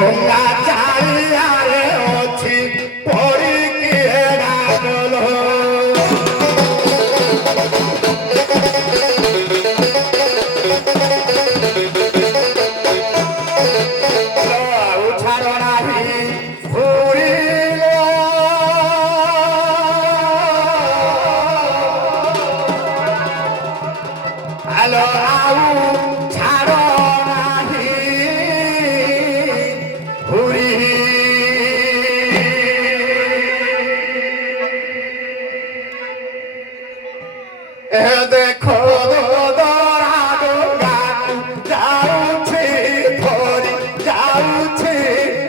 ଗଙ୍ଗା ଚାରିଆରେ ଅଛି ପଡ଼ିକି ଗାଗଲ ଆଉ ଛାଡ଼ ନାହିଁ ଭୁରିଲ ଆଲୋ ଆଉ ଛାଡ଼ ନାହିଁ ଭୁରି ଏ ଦେଖ ଦରା ଡଙ୍ଗାକୁ ଯାଉଛି ଧରି ଯାଉଛି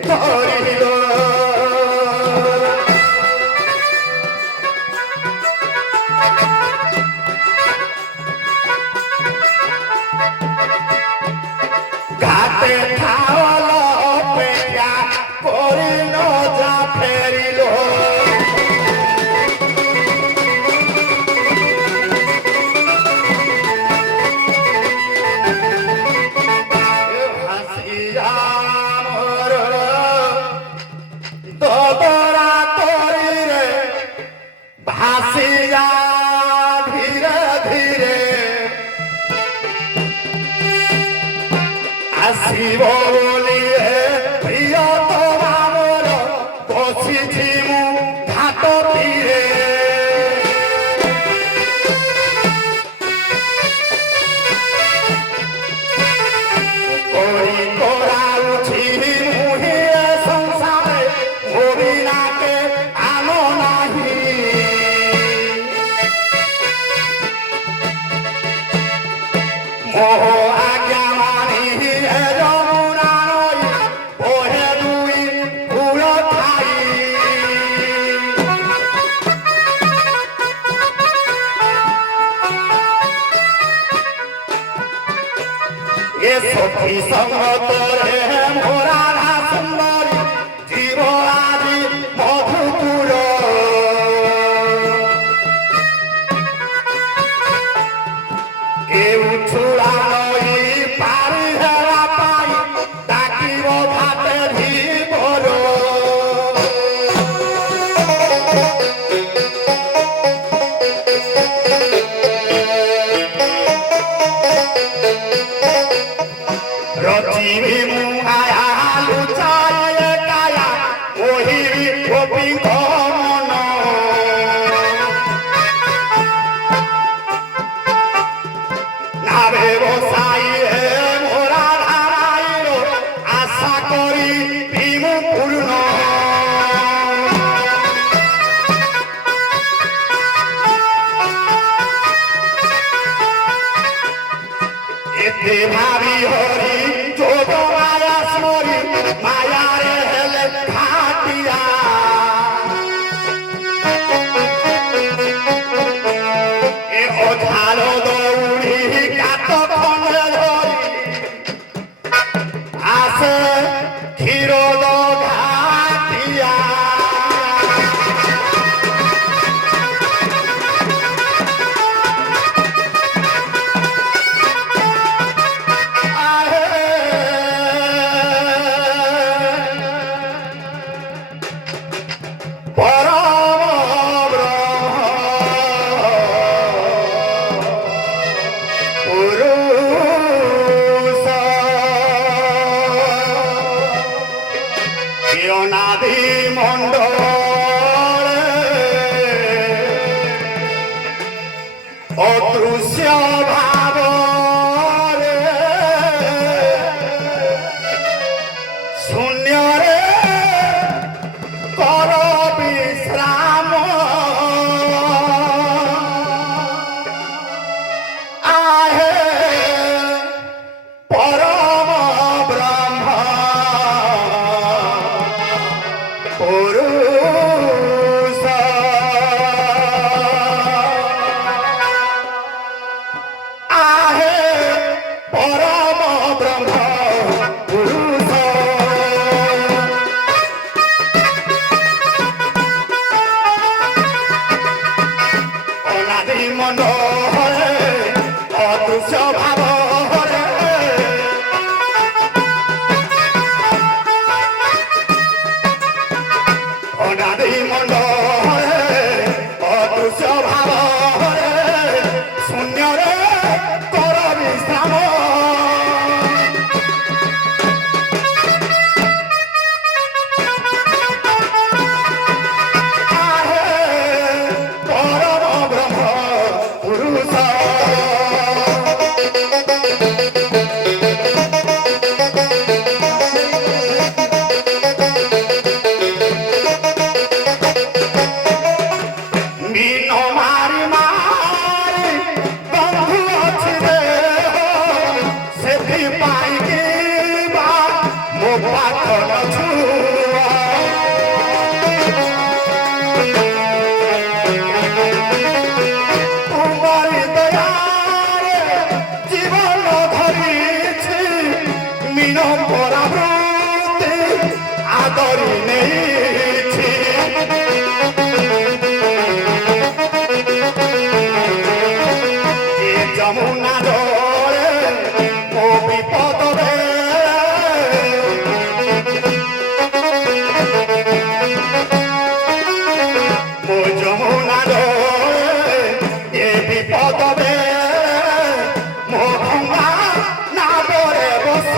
ଧରିଲ ঘাটে খাওয়াল অপেক্ষা করিল যা ফেরিল ভাসিয়া মোর দদরা তরিরে ভাসিয়া ধীরে ধীরে আসিব বলিয়ে প্রিয় তোমার বসিছি মু ঘাট তীরে করি করাউছি মুহিয়ে সংসারে মরিনাকে আনো নাহি মোহ আজ্ঞা মানি হে যমুনা নই বহে দুই কূল ঠাই এ সখী সঙ্গতরে মোরা সুন্দরী জীব আজি মধুপুর কেউ ছুড়া নই পারি হেরা পাই ডাকিব ভাতে ধীবর রচিবি মুহায়া লুচায় কায়া ওহিবি গোপীঙ্ক মন নাবে বসাই হে মোরা ধারাইল আশা করি বিমু পূর্ণ এতে ভাবি হরি যোগ মায়া স্মরি মায়ারে হেলে ঘাটিয়া এ অঝাল দৌড়ি কাত খন্ডে ধরি আসে ক্ষীরদ ঘাটিয়া অনাদি মণ্ডল অদৃশ্য ভাবরে শূন্যরে কর বিশ্রাম আহে পরম ব্রহ্ম পুরুষ କରି ନେଇଛି ଏ ଯମୁନା ଜଳେ ମୋ ବିପଦରେ ମୋ ଯମୁନା ଜଳେ ଏ ବିପଦରେ ମୋ ଭଙ୍ଗା ନାବରେ ବସ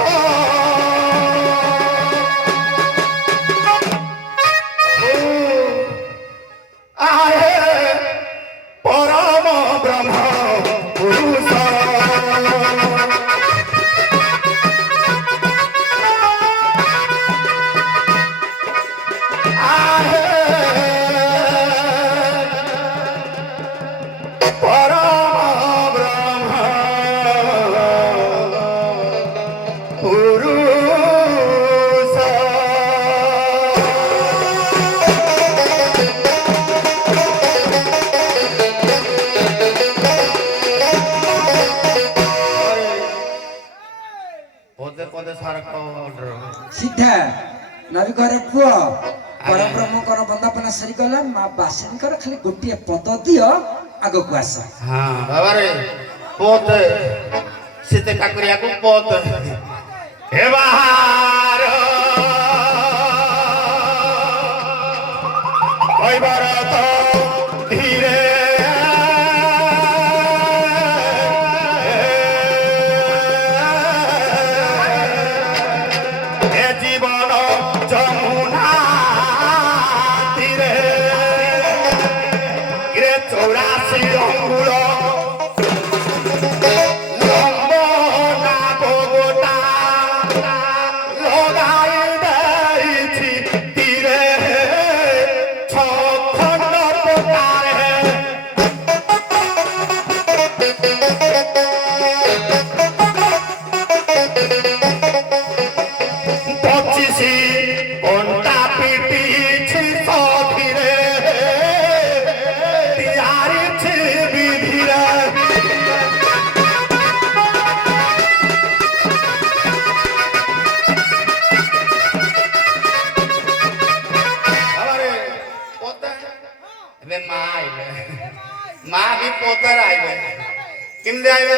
আহে পরম ব্রহ্ম পুরুষ আহে পরম ব্রহ্ম পুরুষ পদে পদে সারক অর্ডর ସିଧା ନବୀ ଘରେ ପୁଅ ପରବ୍ରହ୍ମଙ୍କର ବନ୍ଦାପନା ସରିଗଲା ମା ବାସିନୀଙ୍କର ଖାଲି ଗୋଟିଏ ପଦ ଦିଅ ଆଗକୁ ଆସ হ্যাঁ বাবারে পদ শীতে কাকুরিয়াকু পদ এবার কইবার তো ধীরে এ জীবন যমুনা তীরে রে 84 অঙ্গুল লম্ব নাগোটা লগাই দেইছি তীরে ছখণ্ড প্রকারে পঁচিশি ঘন্টা পিটিছি সখিরে তিয়ারিছি বিধিরে বাবারে পোতা ଏବେ ମା ଆଇଲେ ମା ବି ପୋତାର ଆଇଲେ କେମିତି ଆଇଲେ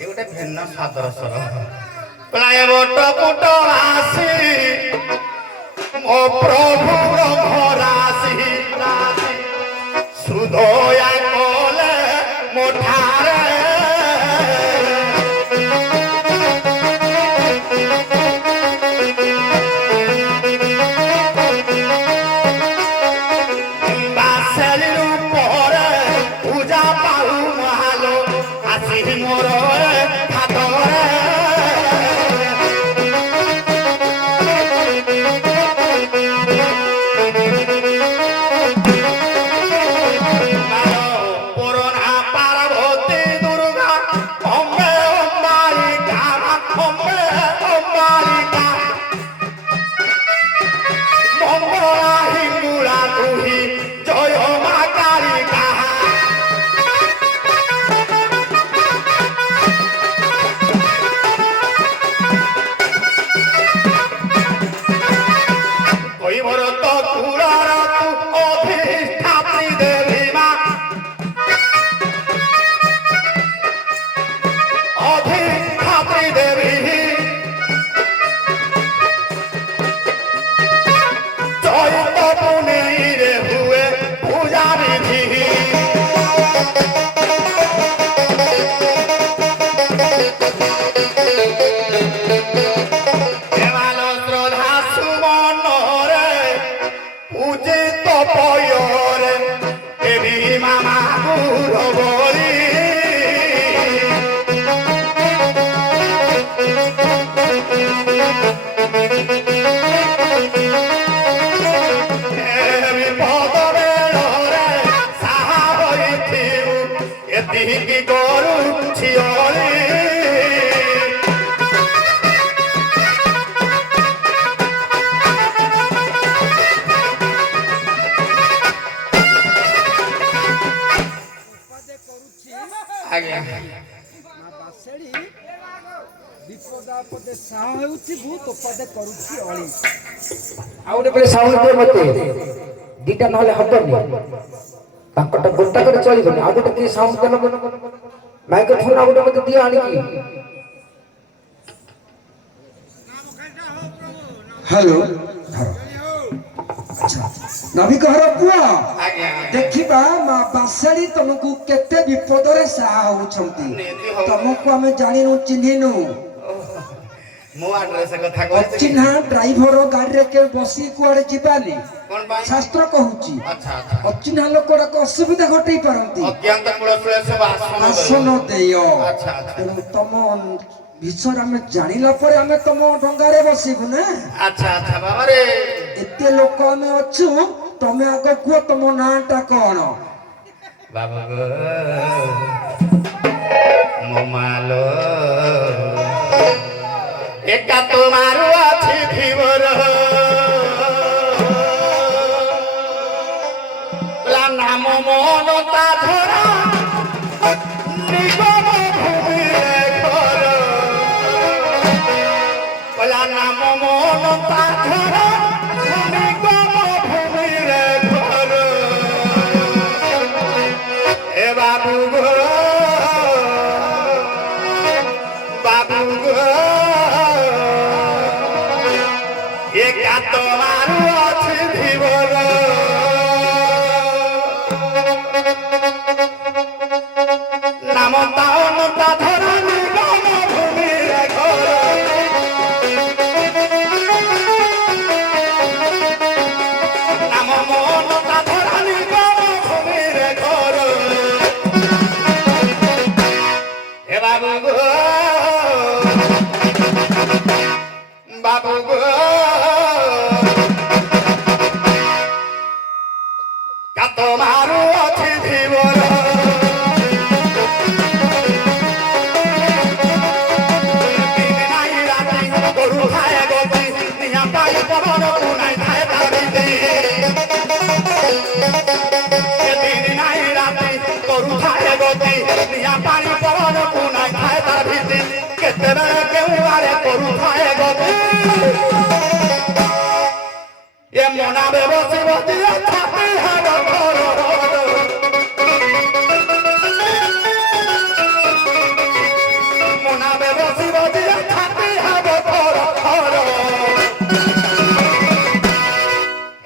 ଏ ଗୋଟେ ଭିନ୍ନ ସ୍ୱାଦର ସ୍ୱର ପ୍ରାୟ ବଟ ପୁଟ ଆସି ମୋ ପ୍ରଭୁର ଭରାସି ସୁଦୟା କଲେ ମୋ ଠାରେ ବାସେଲିରୁ ପରେ ପୂଜା ପାଉ ମହାଲୋ ଆସି ମୋର ହାତରେ পুরনা পার্বতী ବିପଦ ଆପଦେ ସାହା ହେଉଥିବୁ ତୋ ପଦେ କରୁଛି ଅଳି। ଆଉ ଗୋଟେ ବେଳେ ସାଉଣ୍ଡ ଦିଅ ମତେ ଦିଟା ନହେଲେ ହବନି ତାଙ୍କଟା ଗୋଟା କରି ଚଳିବନି ଆଉ ଗୋଟେ କିଏ ସାଉଣ୍ଡ ଦେଲ ମାଇକ୍ରୋଫୋନ ଆଉ ଗୋଟେ ମତେ ଦିଅ ଆଣିକି। ହ୍ୟାଲୋ ନବିକହର ପୁଅ ଦେଖିବା ମା ବାସେଳି ତମକୁ କେତେ ବିପଦରେ ସାହା ହଉଛନ୍ତି। ତମକୁ ଆମେ ଜାଣିନୁ ଚିହ୍ନିନୁ। ଅଚିହ୍ନା ଡ୍ରାଇଭର ଗାଡିରେ କେବେ ବସି କୁଆଡେ ଯିବାନି ଶାସ୍ତ୍ର କହୁଛି। ଅଚିହ୍ନା ଲୋକ ଗୁଡାକ ଅସୁବିଧା ଘଟେଇ ପାରନ୍ତି ଆସନ ଦେୟ। ତେଣୁ ତମ ବିଷୟରେ ଆମେ ଜାଣିଲା ପରେ ଆମେ ତମ ଡଙ୍ଗାରେ ବସିବୁ ନା। ଏତେ ଲୋକ ଆମେ ଅଛୁ ତମେ ଆଗ କୁହ ତମ ନାଁ ଟା କଣ? ଏକା ତୋମାରୁ ଅଛି ଧୀବର ନାମ ମନତା ଧରା ନିଗମ ଭୂମିରେ ଘର ନାମ ମନତା ଧରା ନିଗମ ଭୂମିରେ ଘର ଏ ବାବୁ ବାବୁ তোমারু আছে ধীবর নাম তাওনতা ধরা নিগম ভূমিরে ঘর নাম মনতা ধরা নিগম ভূমিরে ঘর এ বাবু গো বাবু গো তোমারু আছে ধীবর গরু খায় গতি নিয়া পাই পবন পুনাই খায় তারিতে দিন নাই রাতে গরু খায় গতি নিয়া পাই পবন পুনাই খায় তারিতে কেতেবেলে কেউ আরে গরু খায় গতি এ মনাবে বসি বসি থাকি হাড় ঘর মনাবে বসি বসি থাকি হাড় ঘর ঘর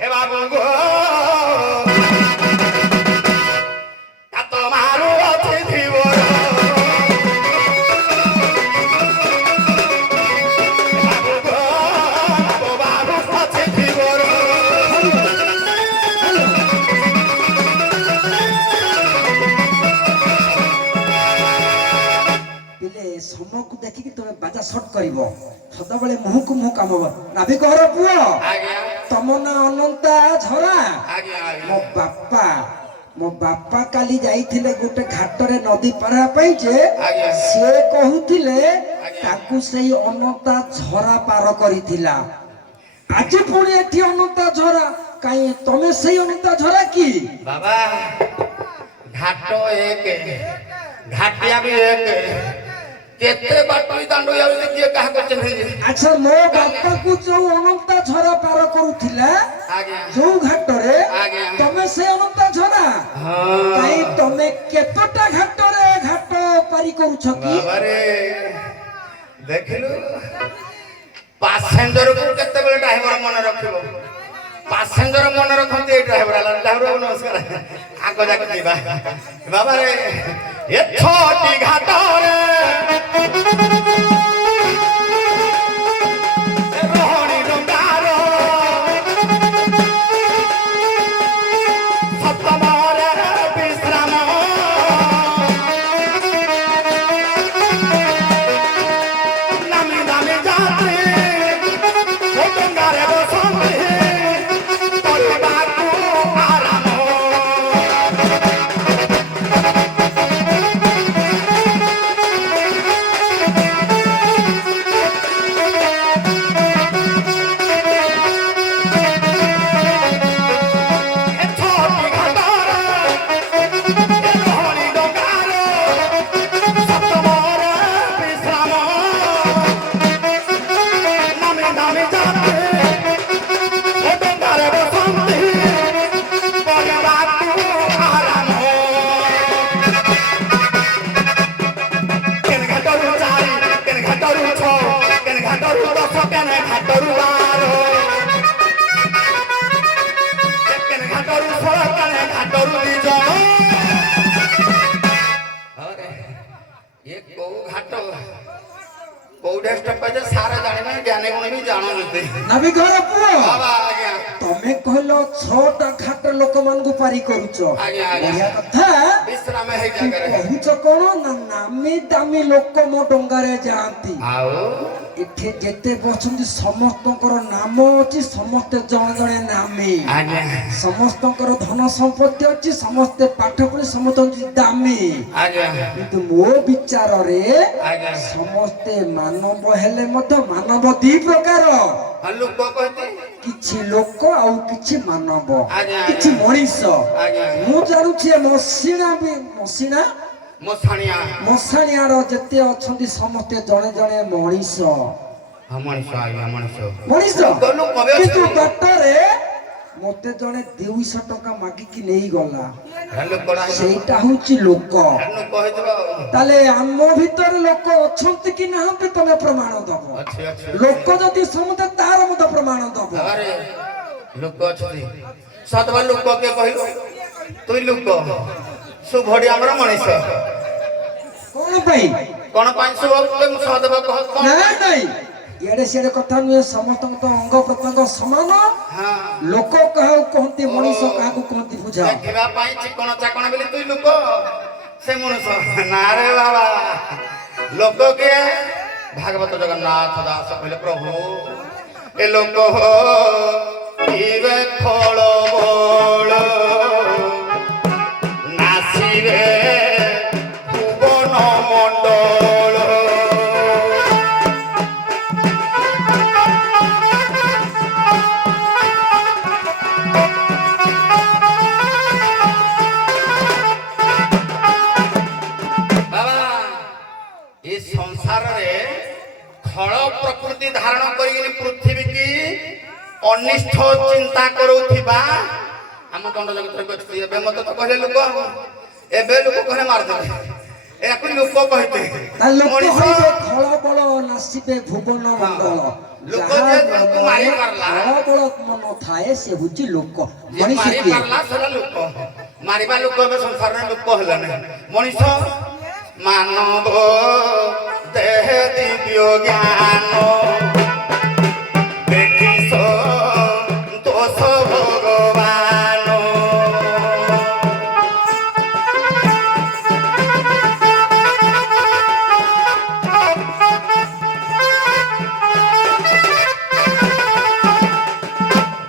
এ বাবু গো কাত মারু আছে ধীবর বাবু গো বাবু আছে ধীবর ସମୟକୁ ଦେଖିକି ତମେ ବାଜା ସଟ୍ କରିବ ସଦାବେଳେ ମୁହଁକୁ ମୁହଁ କାମ ହବ। ନାବିକହର ପୁଅ ତମ ନାଁ ଅନନ୍ତା ଝରା। ମୋ ବାପା କାଲି ଯାଇଥିଲେ ଗୋଟେ ଘାଟରେ ନଦୀ ପାର ପାଇଁ ଯେ ସେ କହୁଥିଲେ ତାକୁ ସେଇ ଅନନ୍ତା ଝରା ପାର କରିଥିଲା। ଆଜି ପୁଣି ଏଠି ଅନନ୍ତା ଝରା କାହିଁ ତମେ ସେଇ ଅନନ୍ତା ଝରା କି? ବାବା ଘାଟ ଏକ ଘାଟିଆ ବି ଏକ କେତେ ବାଟଇ ଦାଣ୍ଡ ଯାଉଛି କିଏ କାହାକୁ ଚିହ୍ନି। ଆଚ୍ଛା ମୋ ବାପାକୁ ଯୋଉ ଅନନ୍ତା ଝରା ପାର କରୁଥିଲା ଯୋଉ ଘାଟରେ ତମେ ସେ ଅନନ୍ତା ଝରା କାହିଁ ତମେ କେତେଟା ଘାଟରେ ଘାଟ ପାରି କରୁଛ କି? ଦେଖିଲୁ ପାସେଞ୍ଜରକୁ କେତେବେଳେ ଡ୍ରାଇଭର ମନେ ରଖିବ ପାସେଞ୍ଜର ମନେ ରଖନ୍ତି ଏଇ ଡ୍ରାଇଭର ବାବୁ ନମସ୍କାର ଆଗ ଯାକ ଯିବା ବାବାରେ ଏ ଛଅଟି ଘାଟରେ ରହଣି ଡଙ୍ଗାର ସପ୍ତମରେ ବିଶ୍ରାମ ନାମି ଦାମି ଯାତ୍ରୀ ଡଙ୍ଗାରେ ବସନ୍ତି କରିବାକୁ ଆରାମ ଘାଟରୁ ବାର ଘାଟରୁ ସରକାନେ ଘାଟରୁ ନିଜ ये को घाट कोडे स्टॉपेज सारे जाने ज्ञाने गुण भी जानते नबी घर पुओ बाबा आज्ञा तमे कहलो 6टा घाट लोक मान को पारी करूचो आज्ञा बढ़िया कथा विश्राम है जागरे कहूच कोन ना नामी दामी लोक मो डंगारे जांती आओ एठे जेते बचंदी समस्तकर नाम अछि समस्त जण जणे नामी आज्ञा समस्तकर धन संपत्ति अछि समस्त पाठ पढि समस्त दामी आज्ञा किंतु मो विचार रे आज्ञा समस्त मानव हेले मत मानव दी प्रकार लोक कहते किछि लोक आउ किछि मानव आज्ञा किछि मनीष आज्ञा मु जानु छी मसिना भी मसिना मोसाणिया मसाणिया रो जते अछंती समस्त जणे जणे मनीष मनीष आज्ञा मनीष गलु कबे किंतु डॉक्टरे मते जणे 200 टका मागी कि नेही गला हेलो कोडा सेटा होची लोक हेलो कहि देबो ताले आम भीतर लोक अछंती कि नाहंती तमे प्रमाण दबो अच्छे अच्छे लोक जति समते तार मत प्रमाण दबो अरे लोक अछती सतबा लोक के कहिलो तुई लोक सुभडी हमर मनीष कोन पई शुभ तुम सतबा कह ना नहीं एडे सेडे कथा नुए समस्त तो अंग प्रत्यंग समान हां लोक कहौ कहंती मनीष काकू कहंती बुझा देखिबा पाई चिकन चाकण बेली तुई लोक से मनुष्य ना रे बाबा लोक के भागवत जगन्नाथ दास कहले प्रभु ए लोक हो इवे फल बोल नासिवे भुवन मंडल फल प्रकृति धारण कर पृथ्वी की अनिष्ट चिंता करूथिबा हम दंड जगत रे एबे मत तो कहले लोक एबे लोक कहले मार दे एको लोक कहते लोक होइबे खळ बळ नासिबे भुवन मंडल लोक जे को मारी मारला खळ बळ मन थाए से हुची लोक मनीष मारी के मारला सला लोक मारिबा लोक एबे संसार रे लोक हलन मनीष मानव देह दिव्य ज्ञान देखिस दोष भगवान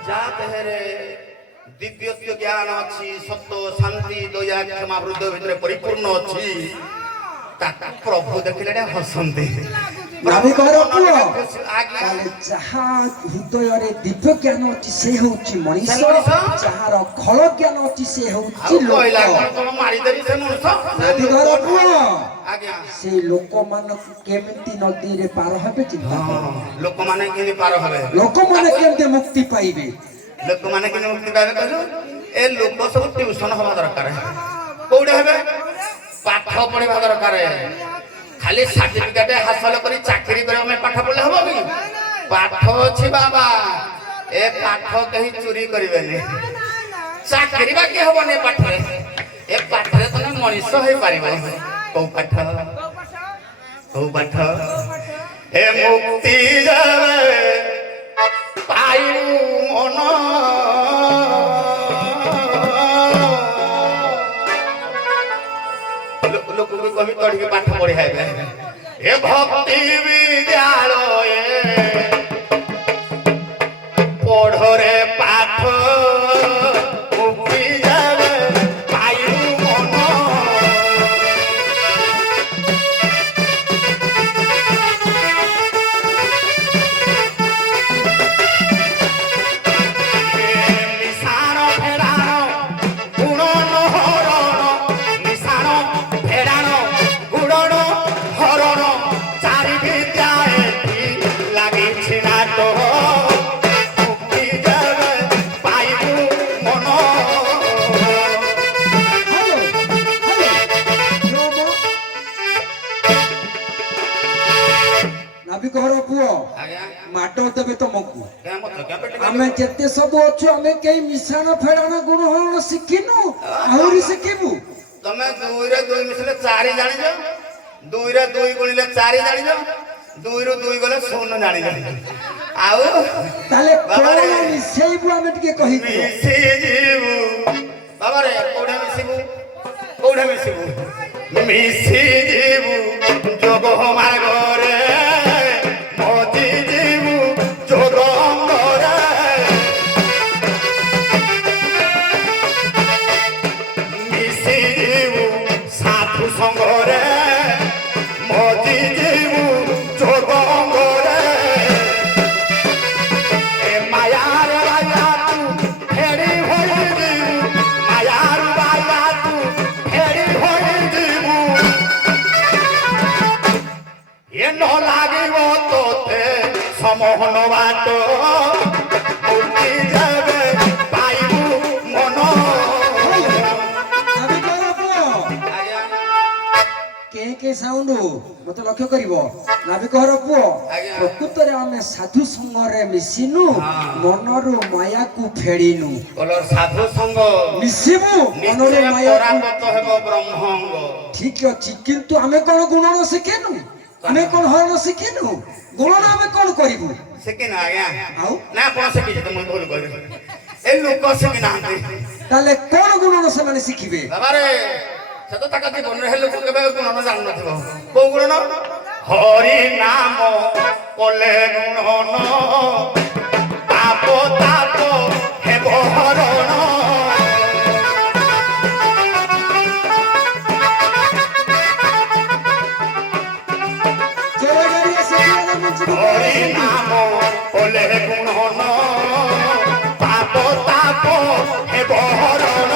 जात हेरे दिव्यत्व ज्ञान अच्छी सत्य शांति दया क्षमा हृदय भितर परिपूर्ण अच्छी ताका प्रभु देखिले हसंती नाभी करो पुओ आज्ञा ताले जहा हृदय रे दिव्य ज्ञान अछि से होची मनीष जहार खळ ज्ञान अछि से होची लोक कोइला कोन मारी देबी से मनुष्य नाभी करो पुओ आज्ञा से लोक मान केमिति नदी रे पार होबे चिंता लोक माने केनि पार होबे लोक माने केमते मुक्ति पाइबे लोक माने केनि मुक्ति पाइबे कहलो ए लोक सब ट्यूशन होबा दरकार कोडे हेबे पाठ पढिबा दरकार खाली सर्टिफिकेट हासिल करी चाकरी करे में पाठ पढले हबो कि पाठ अछि बाबा ए पाठ कहि चोरी करिवेनी चाकरी बाकी हबो ने पाठ रे ए पाठ रे तने मनीष होई पारिबो को पाठ ए मुक्ति जावे पाइउ मन लोक कभी तोड़ के पाठ पढ़े है ए भक्ति विद्यालय पढ़रे पाठ मुक्ति जावे पाइउ मन निशान फेरान गुण नहरण निशान फेरान गुण हरण चारि विद्या लागि छिना तो मुक्ति जावे ନାବିକହର ପୁଅ ଆଜ୍ଞା ମାଡ ଦେବେ ତମକୁ। କେ ମତେ କେ ପେଟି ଆମେ ଯେତେ ସବୁ ଅଛୁ ଆମେ କେହି ମିଶାଣ ଫେଡ଼ାଣ ଗୁଣ ହରଣ ଶିଖିନୁ, ଆହୁରି ଶିଖିବୁ। ତମେ 2 ରେ 2 ମିଶିଲେ 4 ଜାଣିଛ, 2 ରେ 2 ଗୁଣିଲେ 4 ଜାଣିଛ, 2 ରୁ 2 ଗଲେ 0 ଜାଣିଛ। ଆଉ ତାହେଲେ କଣ ମିଶେଇବୁ ଆମେ ଟିକେ କହିଦିଅ। ମିଶିଯିବୁ ବାବାରେ, କୋଉଠି ମିଶିବୁ, କୋଉଠି ମିଶିବୁ, ମିଶିଯିବୁ ଯୋଗ ମାର୍ଗରେ, ମଜିଯିବୁ ଯୋଗ ଅଙ୍ଗରେ, ମିଶିଯିବୁ ସାଧୁ ସଙ୍ଗରେ, ମଜିଯିବୁ ଯୋଗ ଅଙ୍ଗରେ। ଏ ମାୟାର ବାୟା ତୁ ଫେରି ହୋଇଯିବୁ, ମାୟାର ବାୟା ତୁ ଫେରି ହୋଇଯିବୁ। ଏ ନ ଲାଗିବ ତୋତେ ସମୋହନ ବାଟ, ମୁକ୍ତି ଯେବେ ପାଇବୁ ମନ। ନାବିକହର ପୁଅ କେ ସାଉଣ୍ଡ ମତେ ଲକ୍ଷ୍ୟ କରିବ। ନାବିକହର ପୁଅ ଆଜ୍ଞା। ପ୍ରକୃତରେ ଆମେ ସାଧୁ ସଙ୍ଗରେ ମିଶିନୁ, ମନରୁ ମାୟାକୁ ଫେଡ଼ିନୁ। ବୋଲ ସାଧୁ ସଙ୍ଗ ମିଶିବୁ ମନରୁ ନିଶ୍ଚୟ ମାୟାକୁ। ପରାଗତ ହେବ ବ୍ରହ୍ମଙ୍ଗ। ଠିକ ଅଛି, କିନ୍ତୁ ଆମେ କଣ ଗୁଣନ ଶିଖିନୁ, ଆମେ କଣ ହରଣ ଶିଖିନୁ, ଗୁଣନ ଆମେ କଣ କରିବୁ। ଶିଖିନ ଆଜ୍ଞା ଆଉ ନା ଆପଣ ଶିଖିଛନ୍ତି, ମୁଁ ଭୁଲ କହିଲି। ଏ ଲୋକ ଶିଖିନାହାନ୍ତି ତାହେଲେ କଣ ଗୁଣନ ସେମାନେ ଶିଖିବେ। ବାବାରେ। ସେ ତ ତାଙ୍କ ଜୀବନରେ ହେଲେ କେବେ ଗୁଣନ ଜାଣିନଥିବ। କୋଉ ଗୁଣନ? ହରି ନାମ କଲେ ଗୁଣନ, ପାପ ତାପ ହେବ ହରଣ। ଜୋରେ ଗାଡ଼ିରେ ଶିଖିବାରେ ମଞ୍ଚିକୁ ହରି ନାମ କଲେ ଗୁଣନ, ପାପ ତାପ ହେବ ହରଣ।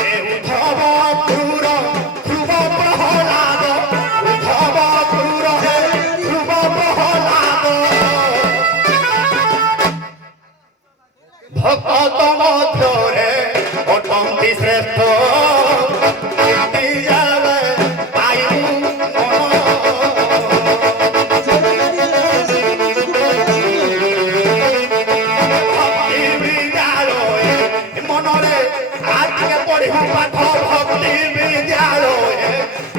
ଏ ଉଦ୍ଧବ କ୍ରୂର ଧ୍ରୁବ ପ୍ରହ୍ଲାଦ, ଉଦ୍ଧବ କ୍ରୂର ହେ ଧ୍ରୁବ ପ୍ରହ୍ଲାଦ। ଭକ୍ତ ମଧ୍ୟରେ ଅଟନ୍ତି ଶ୍ରେଷ୍ଠ, ମୁକ୍ତି ଯେବେ ପାଇବୁ ମନ। ଜୋରେ ଗାଡ଼ିରେ ମଞ୍ଚିକୁ ଭକ୍ତି ବିଦ୍ୟାଳୟ ମନରେ ଆଜିକେ ପଢ଼ିବୁ ପାଠ, ଭକ୍ତି ବିଦ୍ୟାଳୟ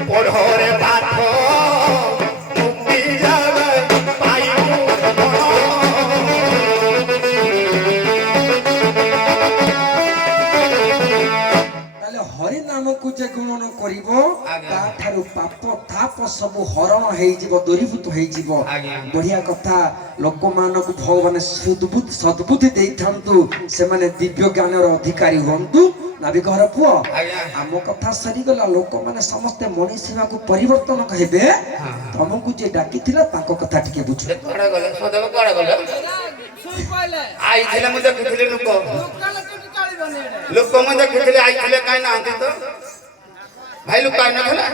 ପଢ଼ରେ ପାଠ, ମୁକ୍ତି ଯେବେ ପାଇବୁ ମନ। ତାହେଲେ ହରି ନାମକୁ ଯେ ଗୁଣନ କରିବ ଆଜ୍ଞା। ତାଠାରୁ ପାପ ତାପ ସବୁ ହରଣ ହେଇଯିବ, ଦୂରୀଭୂତ ହେଇଯିବ। ଆଜ୍ଞା। ବଢିଆ କଥା। ଲୋକମାନଙ୍କୁ ଭଗବାନ ସଦ୍ବୁଦ୍ଧି ଦେଇଥାନ୍ତୁ, ସେମାନେ ଦିବ୍ୟ ଜ୍ଞାନର ଅଧିକାରୀ ହୁଅନ୍ତୁ। ନାବିକହର ପୁଅ ଆଜ୍ଞା। ଆମ କଥା ସରିଗଲା, ଲୋକମାନେ ସମସ୍ତେ ମଣିଷ ହେବାକୁ ପରିବର୍ତ୍ତନ ହେବେ। ତମକୁ ଯିଏ ଡାକିଥିଲା ତାଙ୍କ କଥା ଟିକେ ବୁଝ। ସେ କୁଆଡ଼େ ଗଲେ? ସଦେବ କୁଆଡ଼େ ଗଲେ? ଆଇଥିଲେ ମୁଁ ଦେଖିଥିଲି ଲୋକ, ଲୋକ ମୁଁ ଦେଖିଥିଲି ଆଇଥିଲେ, କାହିଁ ନାହାନ୍ତି ତ ଭାଇ। ଲୋକ ଆଇନଥିଲା।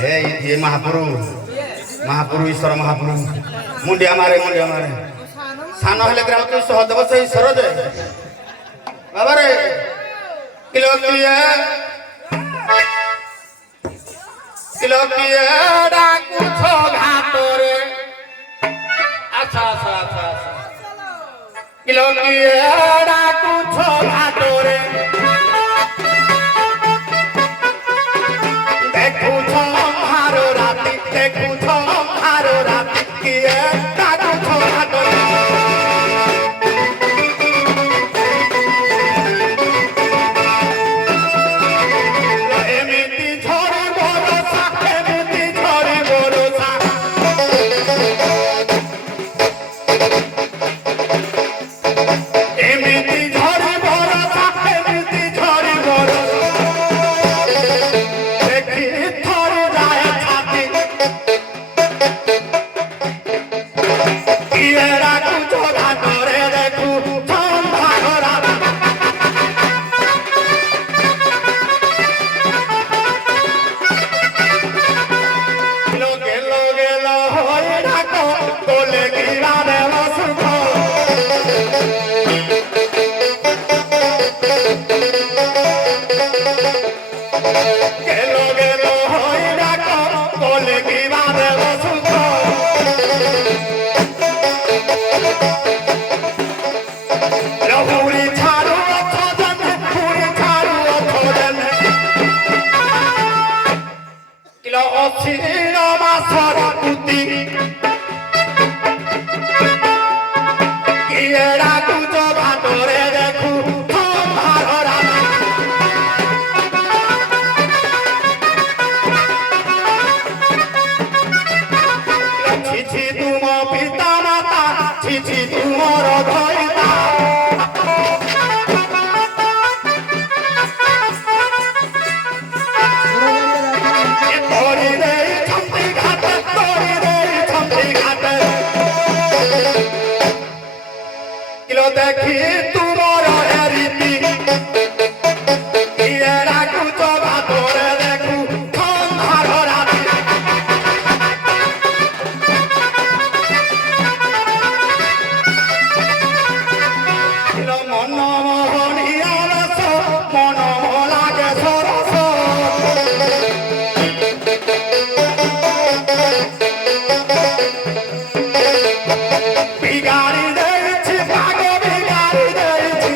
ହେ ଇଏ ମହାପୁରୁ, ମହାପୁରୁ ଈଶ୍ୱର ମହାପୁରୁ ମୁଣ୍ଡିଆ ମାରେ, ମୁଣ୍ଡିଆ ମାରେ। ସାନ ହେଲେ ଗ୍ରାମ ତୁ ସହଦେବ ସେ ଈଶ୍ୱର ଯେ ବାବାରେ। କିଲୋ କିଏ କିଲୋ କିଏ ଡାକୁଛ ଘାଟରେ। ଆଚ୍ଛା ଆଚ୍ଛା ଆଚ୍ଛା ଆଚ୍ଛା। କିଲୋ କିଏ ଡାକୁଛ ଘାଟରେ, ଦେଖୁଛ ଅନ୍ଧାର ରାତି, ଦେଖୁଛ ଅନ୍ଧାର ରାତି, କିଏ ଡାକୁଛ ଘାଟରେ। ଏମିତି ଝରି ବରଷା, ଏମିତି ଝରି ବରଷା, ଏମିତି গেলো গেলো হই ডাকো বলে কি বাদে সুখ পুরি ছাড়ু অথজন পুরি ছাড়ু অথজন কিলো অছির মাসর পুতি কিয়েরা কুচ ভাতরে দেখু ভার ছিছি তুম পিতা মাতা ছিছি তুমর ধরিতা তোরি রে ছম্পি ঘাট তোরি রে ছম্পি ঘাট কিলো দেখি তুমর রীতি কিয়েরা কুচ ভাতরে দেখু ভার রাতি মন মোহনিয়া রস মন লাগে সরস বিগাড়ি দেছি ভাগ বিগাড়ি দেছি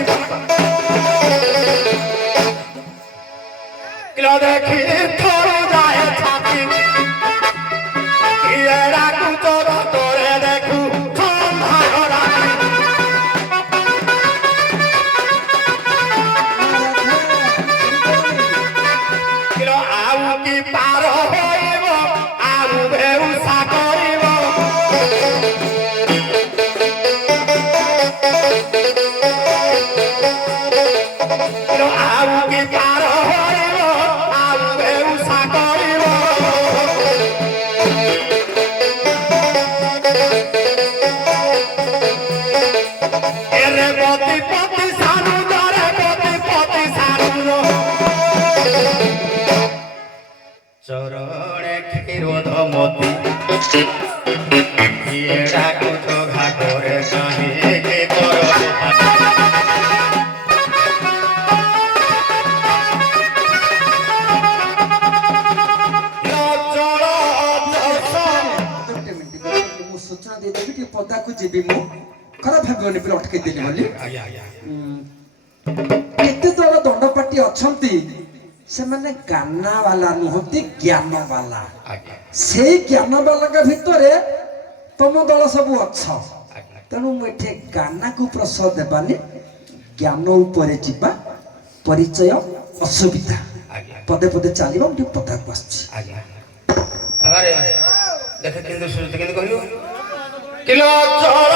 কিলো দেখি থর যায় ছাতি কিয়েরা কুচ তোরে দেখু ভাড়া কিলো আউ কি পার হইব আউ বেউসা করিব কিলো আউ কি পার হইব আউ বেউসা করিব এরে পতি পতি সানু দরে পতি পতি সানু চরণে ক্ষীরোধমতি ইয়েডা কুচ ঘাটরে কাহি কে কর ମୁଁ ସୂଚନା ଦେଇଦେବି ଟିକେ ପଦାକୁ ଯିବି ମୁଁ ଖରାପ ଭାବିବନି ପିଲା ଅଟକେଇ ଦେଲି ବୋଲି କେତେ ଦଳ ଦଣ୍ଡପାଟି ଅଛନ୍ତି ସେମାନେ ଗାନା ବାଲା ନୁହନ୍ତି ଜ୍ଞାନ ବାଲା ସେଇ ଜ୍ଞାନ ବାଲାଙ୍କ ଭିତରେ ତମ ଦଳ ସବୁ ଅଛ ତେଣୁ ମୁଁ ଏଠି ଗାନାକୁ ପ୍ରଶ୍ରୟ ଦେବାନି ଜ୍ଞାନ ଉପରେ ଯିବା ପରିଚୟ ଅସୁବିଧା ପଦେ ପଦେ ଚାଲିବା ମୁଁ ଟିକେ ପଦାକୁ ଆସୁଛି ଆରେ ଦେଖେ କିନ୍ତୁ ସୁରତ କିନ୍ତୁ କହିଲୁ କିଲୋ ଜଳ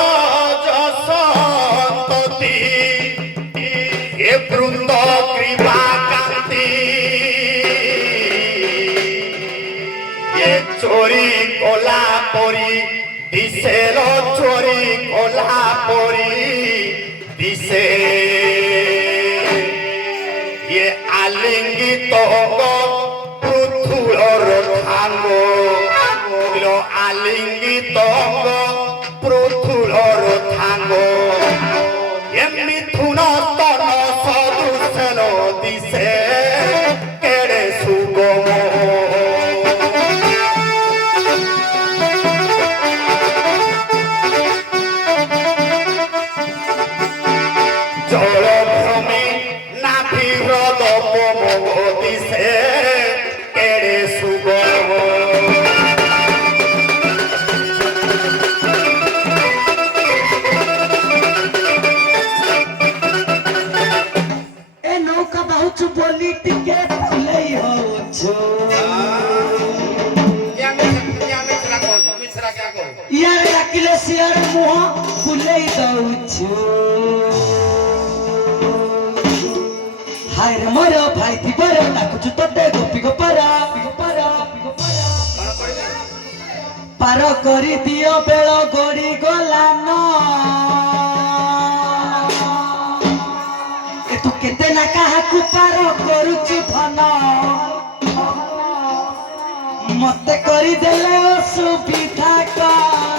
ଯଶନ୍ତତି ଏ ବୃନ୍ଦ କୃପା କାନ୍ତି ଏ ଚୋରି କଲା ପରି দিশের চোরি কোলা পরি দিশে ইয়ে আলিঙ্গিত পৃথুলর ভাঙ্গ আলিঙ্গিত পৃথুলর ভাঙ্গ এ মিথুন তন সদুসেল দিশে কেড়ে সুগম জলভ্রমে নাভি হ্রদ দিশে কেড়ে সুগম বলি টিকে তুলেই হচ্ছে ইয়ার ডাকিলে সিয়ার মুহ বুলেই দউଛୁ হায়রে মোর ভাই দিবর ডাকুଛୁ ততে গোপী গোপারা পার କରି দিও বেଳ গড়ি গলান তু কেতে না কাহাকু পার করুছি ধন মতে করি দেলে অসুবিধা কর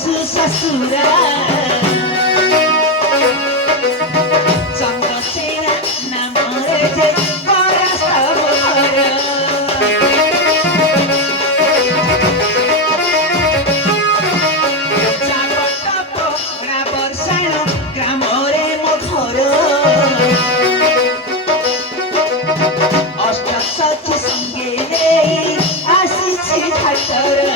ଶାଶୁ ଶ୍ୱଶୁର ଚନ୍ଦ୍ରସେନା ନାମରେ ଯେ ପରସ୍ପର ଗ୍ରାମରେ ମୋ ଘର ଅଷ୍ଟସଖୀ ସଙ୍ଗେ ନେଇ ଆସିଛି ଘାଟର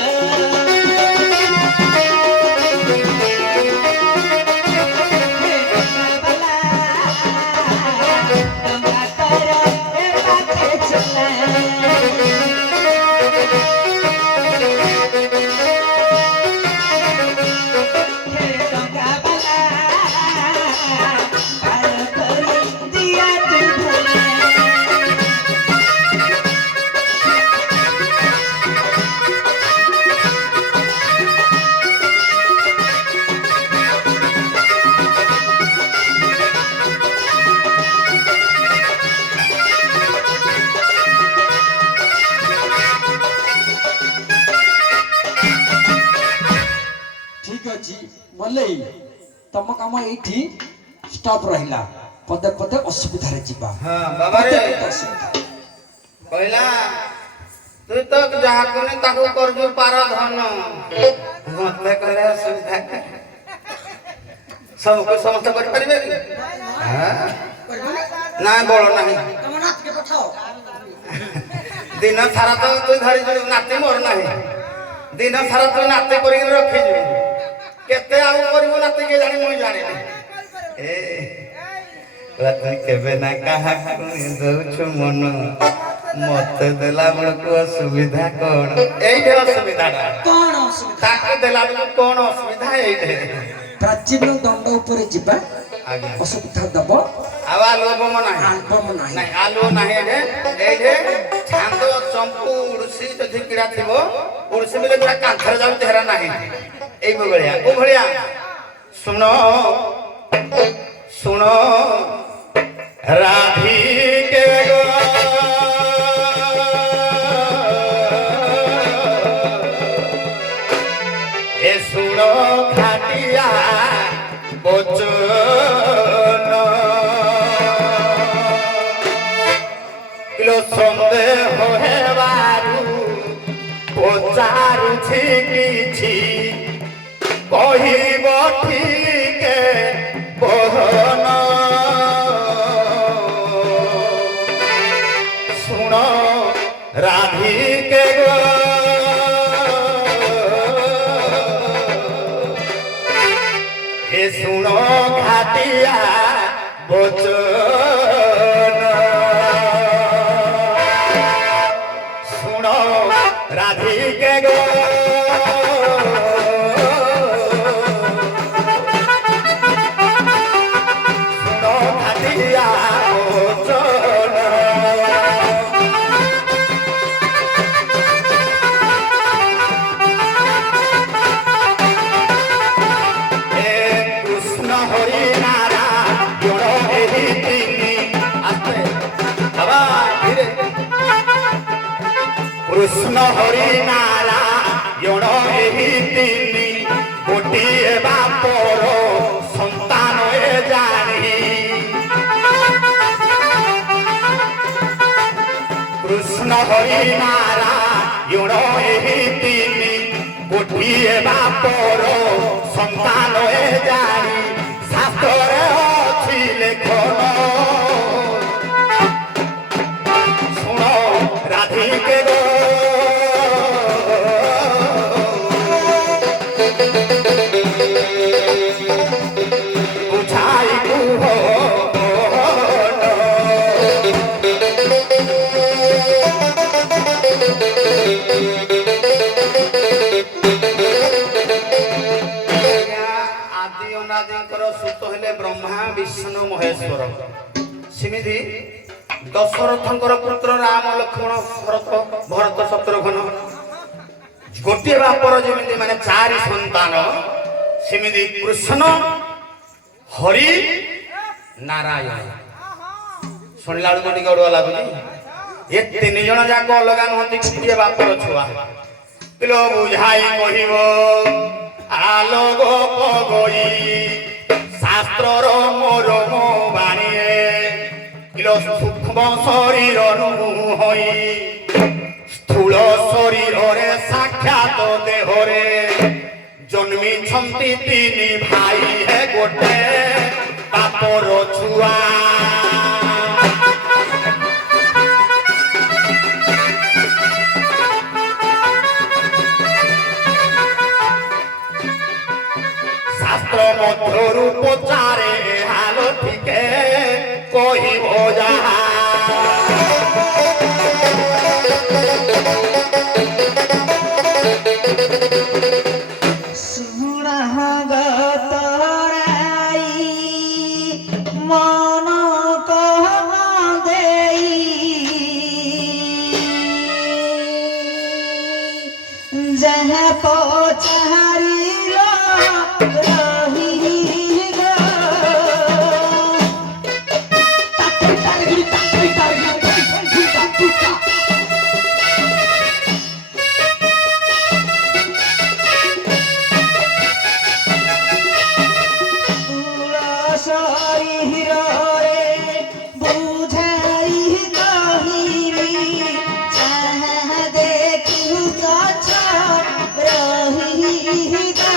बोले तुम कम ये स्टॉप रहा पदे पदे असुविधा जीवा हाँ बाबा रे कहला तू तो जहाँ कोने ताको करजु पार धन मते कहले असुविधा सबको समस्त कर परिबे हां ना बोलो नहीं दिन सारा तो तू धरी जो नाते मोर नहीं दिन सारा तू नाते करी रखी जो केते आउ करिवो नाते के जानी मुई जाने ए तू केबे ना कहा दउछु मन मत देला बळको असुविधा कोन एइठे असुविधा कोन असुविधा ताके देला बळको कोन असुविधा एइठे प्राचीन दंड ऊपर जीवा आगे असुविधा दबो आवा लोबम नाही अल्पम नाही नाही आलो नाही एइठे छांदो चंपू उड़सी जथि किडा थिबो उड़सी मिले गुरा कांथर जाउ तेहरा नाही एइ बगळिया ओ भळिया सुनो सुनो राधी के गो ए सुनो घाटिया बोचन किलो सन्देह हेबारु पचारुछि किछि कहिब ठीके बहन सुन राधिके गो ए सुन घाटिया बचन सुन राधिके गो कृष्ण हरि नारायण एहि तिनि गोटिए बापर संतान ए जानी कृष्ण हरि नारायण एहि तिनि गोटिए बापर संतान ए जानी शास्त्र अछि लेखन सुनो राधिके गो बुझाई कुहो आदि अनादिकर सुत हेले ब्रह्मा विष्णु महेश्वर सिमिधि दशरथंकर पुत्र राम लक्ष्मण भरत शत्रुघ्न गोटे बापर जमी माने चारि संतान सेमिति कृष्ण हरि नारायण शुणिला बेलू टे अड़ुआ लगुच ये तीन जन जाक अलग नुहति गोटे बापर छुआ किलो बुझाई कहब আলো গো গই শাস্ত্রর মরম বাণীয়ে কিল সূক্ষ্ম শরীর হই স্থূল শরীরে সাক্ষাৎ দেহরে জন্মিছন্তি তিনি ভাই হে গোটে বাপর ছুয়া শাস্ত্র মধ্যরু পচারে হালো ঠিকে কহিব যাহা সুরাগতরাই মন কহ দেই যাহা পচারিল রহি গো শরীরে বুঝাই কহিবি যাহা দেখুছ রহি গো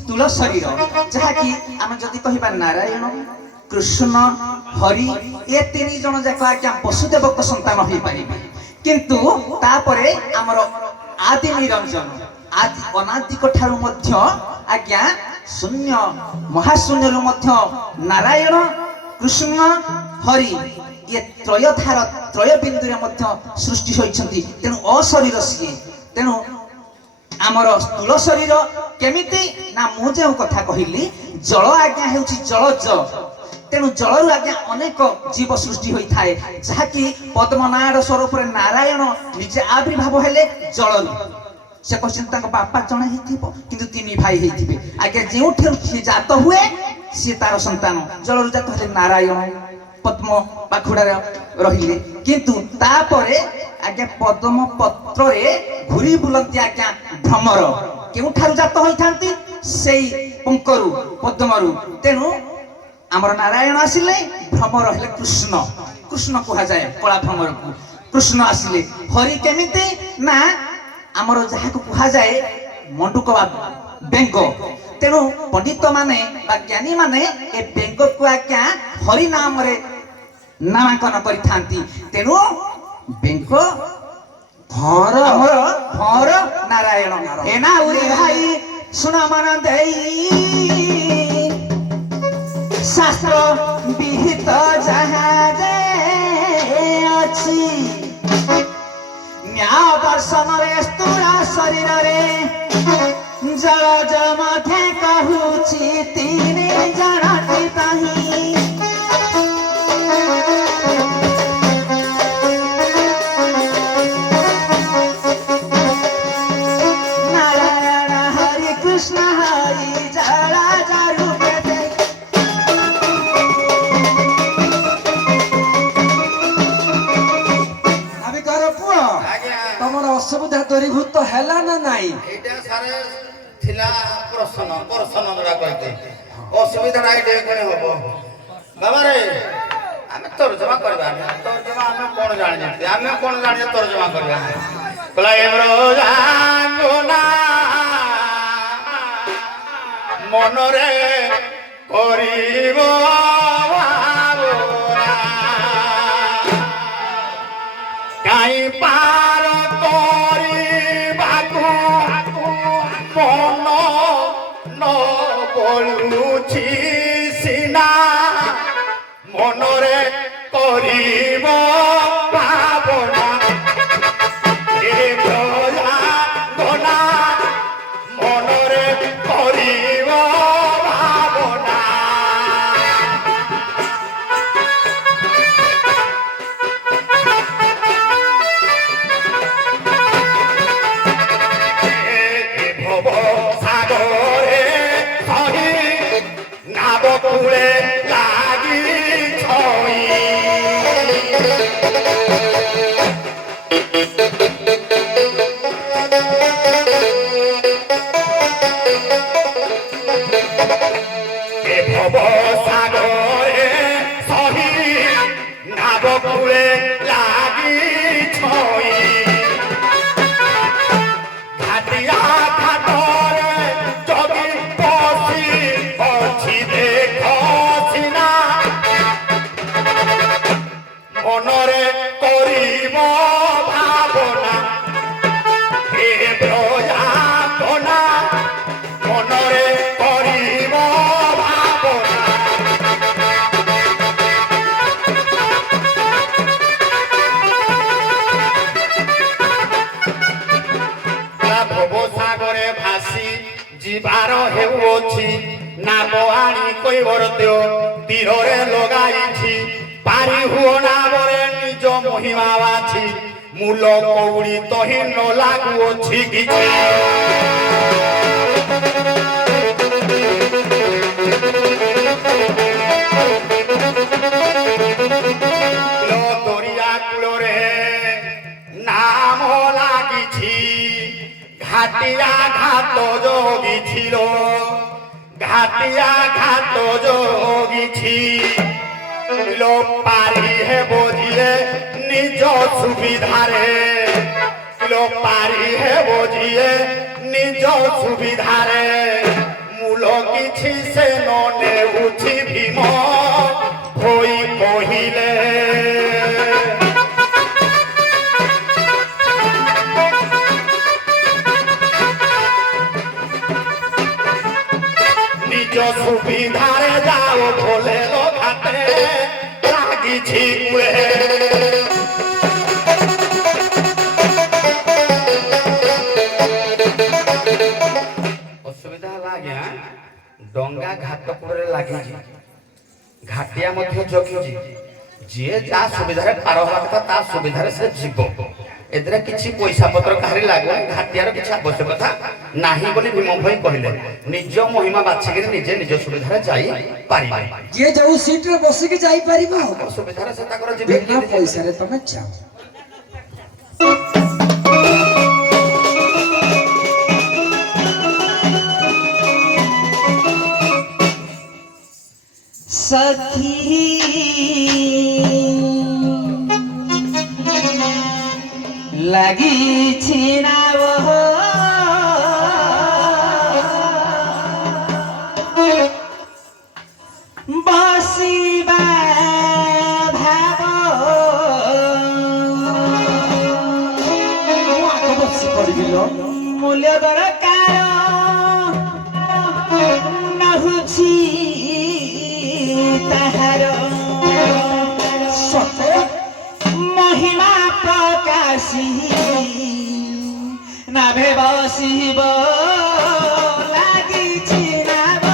স্থୂଳ ଶରୀର ଯାହାକି ଆମେ ଯଦି କହିବା ନାରାୟଣ କୃଷ୍ଣ ହରି ଏ ତିନି ଜଣ ଯାକ ଆଜ୍ଞା ବସୁଦେବଙ୍କ ସନ୍ତାନ ହୋଇପାରିବେ କିନ୍ତୁ ତାପରେ ଆମର ଆଦି ନିରଞ୍ଜନ ଆଦି ଅନାଦିକ ଠାରୁ ମଧ୍ୟ ଆଜ୍ଞା ଶୂନ୍ୟ ମହାଶୂନ୍ୟରୁ ମଧ୍ୟ ନାରାୟଣ କୃଷ୍ଣ ହରି ଏ ତ୍ରୟଧାର ତ୍ରୟ ବିନ୍ଦୁରେ ମଧ୍ୟ ସୃଷ୍ଟି ହୋଇଛନ୍ତି ତେଣୁ ଅଶରୀର ସିଏ ତେଣୁ ଆମର ସ୍ଥୂଳ ଶରୀର କେମିତି ନା ମୁଁ ଯେଉଁ କଥା କହିଲି ଜଳ ଆଜ୍ଞା ହେଉଛି ଜଳଜ ତେଣୁ ଜଳରୁ ଆଜ୍ଞା ଅନେକ ଜୀବ ସୃଷ୍ଟି ହୋଇଥାଏ ଯାହାକି ପଦ୍ମନାଡ଼ ସ୍ୱରୂପରେ ନାରାୟଣ ନିଜେ ଆବିର୍ଭାବ ହେଲେ ଜଳରୁ ସେ କହିଛନ୍ତି ତାଙ୍କ ବାପା ଜଣେ ହେଇଥିବ କିନ୍ତୁ ତିନି ଭାଇ ହେଇଥିବେ ଆଜ୍ଞା ଯେଉଁଠାରୁ ସିଏ ଜାତ ହୁଏ ସିଏ ତାର ସନ୍ତାନ ଜଳରୁ ଜାତ ହେଲେ ନାରାୟଣ ପଦ୍ମ ପାଖୁଡ଼ାରେ ରହିଲେ କିନ୍ତୁ ତାପରେ ଆଜ୍ଞା ପଦ୍ମ ପତ୍ରରେ ଘୁରି ବୁଲନ୍ତି ଆଜ୍ଞା ଭ୍ରମର କେଉଁଠାରୁ ଜାତ ହୋଇଥାନ୍ତି ସେଇ ପଙ୍କରୁ ପଦ୍ମରୁ ତେଣୁ ଆମର ନାରାୟଣ ଆସିଲେ ଭ୍ରମର ହେଲେ କୃଷ୍ଣ କୃଷ୍ଣ କୁହାଯାଏ କଳା ଭ୍ରମରକୁ କୃଷ୍ଣ ଆସିଲେ ହରି କେମିତି ନା ଆମର ଯାହାକୁ କୁହାଯାଏ ମଣ୍ଡୁକ ବା ବେଙ୍ଗ ତେଣୁ ପଣ୍ଡିତ ମାନେ ବା ଜ୍ଞାନୀ ମାନେ ଏ ବେଙ୍ଗକୁ ଆଜ୍ଞା ହରି ନାମରେ ନାମାଙ୍କନ କରିଥାନ୍ତି ତେଣୁ ବେଙ୍ଗ ଆମର ଭଁର ନାରାୟଣ ଏନା ଉରି ଭାଇ ଶୁଣ ମନ ଦେଇ ଶାସ୍ତ୍ର ବିହିତ ଯାହା ଅଛି ନ୍ୟାୟ ଦର୍ଶନରେ ସ୍ଥୂଳ ଶରୀରରେ ଜଳଜ ମଧ୍ୟ କହୁଛି ତିନି ଜଣଟି ତାହିଁ ନାରାୟଣ ହରି କୃଷ୍ଣ ହରି ଜଳଜ ରୂପେ ନାବିକର ପୁଅ ଆଜ୍ଞା ତମର ଅସୁବିଧା ଦୂରୀଭୂତ ହେଲା ନା ନାଇଁ ଏଇଟା ସାରେ ଥିଲା ପ୍ରଶ୍ନ ଯୋଉଟା କହିତେ ଅସୁବିଧାଟା ଏଇଟା କଣ ହବ ବାବାରେ ଆମେ ତର୍ଜମା କରିବା ତର୍ଜମା ଆମେ କଣ ଜାଣିଛନ୍ତି ଆମେ କଣ ଜାଣିଛେ ତର୍ଜମା କରିବା କହିଲା ଜାଙ୍ଗନା ମନରେ କରିବ କାଇଁ ପାର କରିବାକୁ ମନ ନ ବଳୁଛି ସିନା ମନରେ କରିବ ଭାବନା ଏ ଜାଙ୍ଗନା ମନରେ କରିବ ଭାବନା সাগরে সহি নাব কুলে লাগি ছই এ ভব সাগরে সহি নাব কুলে লাগি ছই ঘাটিয়া ঘাটরে যদি বসি অছি দেখ সিনা মনরে করিব ভাবনা এ প্রজাতনা মনরে করিব ভাবনা ভব সাগরে ভাসি ଯିବାର ହେଉଅଛି ନାମ ଆଣି କହିବର ଦେଓ ତୀରରେ ଲଗାଇଛି ପାରି ହୁଅ ନାମରେ ନିଜ ମହିମା ବାଛି ମୂଲ କଉଡ଼ି ତହି ନ ଲାଗୁଅଛି କିଛି ଦରିଆ କୂଳରେ ନାମ ଲାଗିଛି ঘাটিয়া ঘাত যোগী ছিল ঘাটিয়া ঘাত যোগী ছিল পারি হে বুঝিয়ে নিজ সুবিধারে পারি হে বুঝিয়ে নিজ সুবিধারে মূল কিছু সে নেউছি ভীম হই কহিলে নিজ সুবিধারে যাও ভোলে ঘাটে লাগিছি কুড়ে ଡଙ୍ଗା ଘାଟ କୂଳରେ ଲାଗିଛି, ଘାଟିଆ ମଧ୍ୟ ଜଗିଛି, ଯିଏ ତା ସୁବିଧାରେ ପାର ହବା କଥା ତା ସୁବିଧାରେ ସେ ଯିବ। ଏଥିରେ କିଛି ପଇସା ପତ୍ର କାହାରି ଲାଗୁନି, ଘାଟିଆର କିଛି ଆବଶ୍ୟକତା ନାହିଁ ବୋଲି ଭୀମ ଭୋଇ କହିଲେ। ନିଜ ମହିମା ବାଛିକିରି ନିଜେ ନିଜ ସୁବିଧାରେ ଯାଇପାରିବେ। ଯିଏ ଯୋଉ ସିଟରେ ବସିକି ଯାଇପାରିବ, ସୁବିଧାରେ ସେ ତାଙ୍କର ଯିବେ। ବିନା ପଇସାରେ ତମେ ଯାଅ। सखी लगी छिनाव बसिबा भाव मूल्य दरकार नहुछि ताहार सत्य महिमा प्रकाशी नाभे बसिब लागिछि नाभ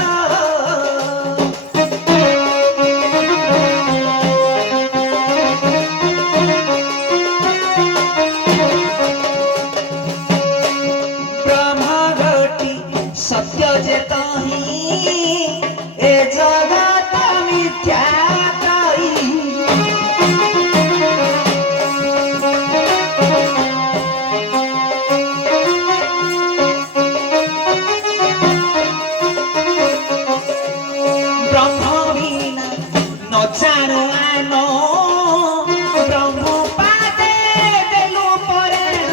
ब्रह्मगति सत्य जे तही ए जगत मिथ्या कही ब्रह्म बिना न जानु आनो ब्रह्म पादे देलु पराण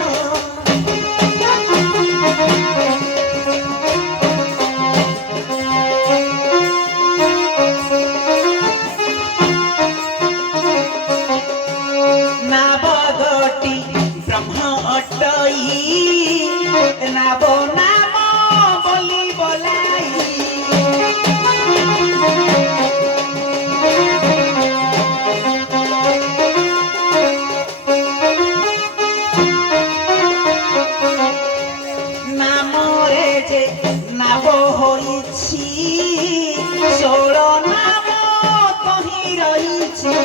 नाबगटी ब्रह्म अटई नाब नाम बोली बोलाई नामरे जे नाब होइछि षोल नाम तही रहिछि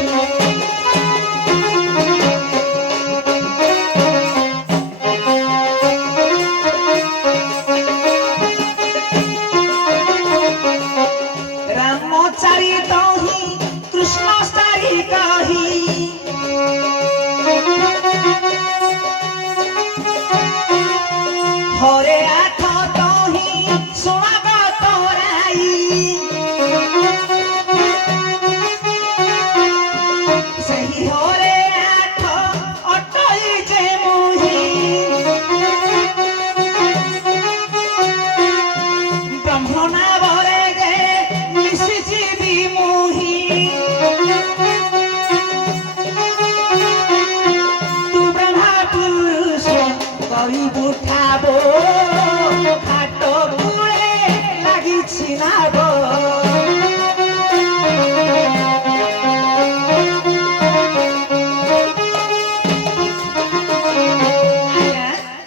रामचारी तही कृष्ण सारी कही हरे आठ तही सुनागत राई सही हरे आठ अटई जे मुही ब्रह्मणा भरे गे मिशिजीवी मुही तू ब्रह्मा पुरुष करी उठाबो घाट कूले लागिछि नाब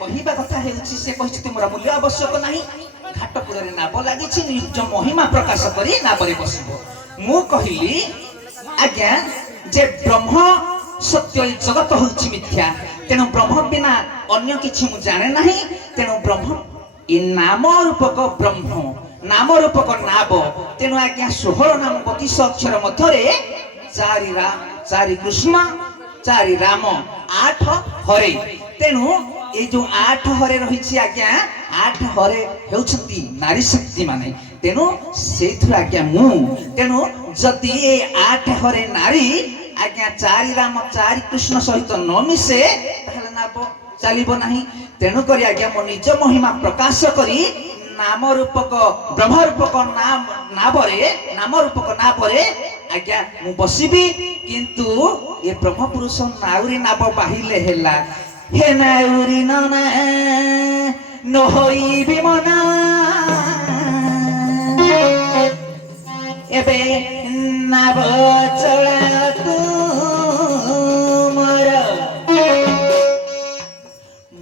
କହିବା କଥା ହେଉଛି ସେ କହିଛି ତୁମର ମୂଲ୍ୟ ଆବଶ୍ୟକ ନାହିଁ ଘାଟ କୂଳରେ ନାବ ଲାଗିଛି ନିଜ ମହିମା ପ୍ରକାଶ କରି ନାବରେ ବସିବ। ମୁଁ କହିଲି ଆଜ୍ଞା ଯେ ବ୍ରହ୍ମ ସତ୍ୟ ଏ ଜଗତ ହେଉଛି ମିଥ୍ୟା, ତେଣୁ ବ୍ରହ୍ମ ବିନା ଅନ୍ୟ କିଛି ମୁଁ ଜାଣେ ନାହିଁ, ତେଣୁ ବ୍ରହ୍ମ ଏ ନାମ ରୂପକ ବ୍ରହ୍ମ ନାମ ରୂପକ ନାବ, ତେଣୁ ଆଜ୍ଞା 16 ନାମ 32 ଅକ୍ଷର ମଧ୍ୟରେ ଚାରି କୃଷ୍ଣ 4 ରାମ 8 ହରେ, ତେଣୁ এই যে 8 হরে রয়েছে আজ্ঞা 8 হরে হেউছন্তি নারী শক্তি মানে, তেণু সেইথুর আজ্ঞা মু, তেণু যদি এই 8 হরে নারী আজ্ঞা 4 রাম 4 কৃষ্ণ সহিত ন মিশে তাহলে নাব চালিব নাহি। তেণু করি আজ্ঞা মো নিজ মহিমা প্রকাশ করি নাম রূপক ব্রহ্ম রূপক নাম রূপক নাবরে আজ্ঞা মু বসিবি, কিন্তু এ ব্রহ্ম পুরুষ নাউরি নাব বাহিলে হেলা হে নাউরি ননা নহইবি মনা এবে নাব চলা তুমর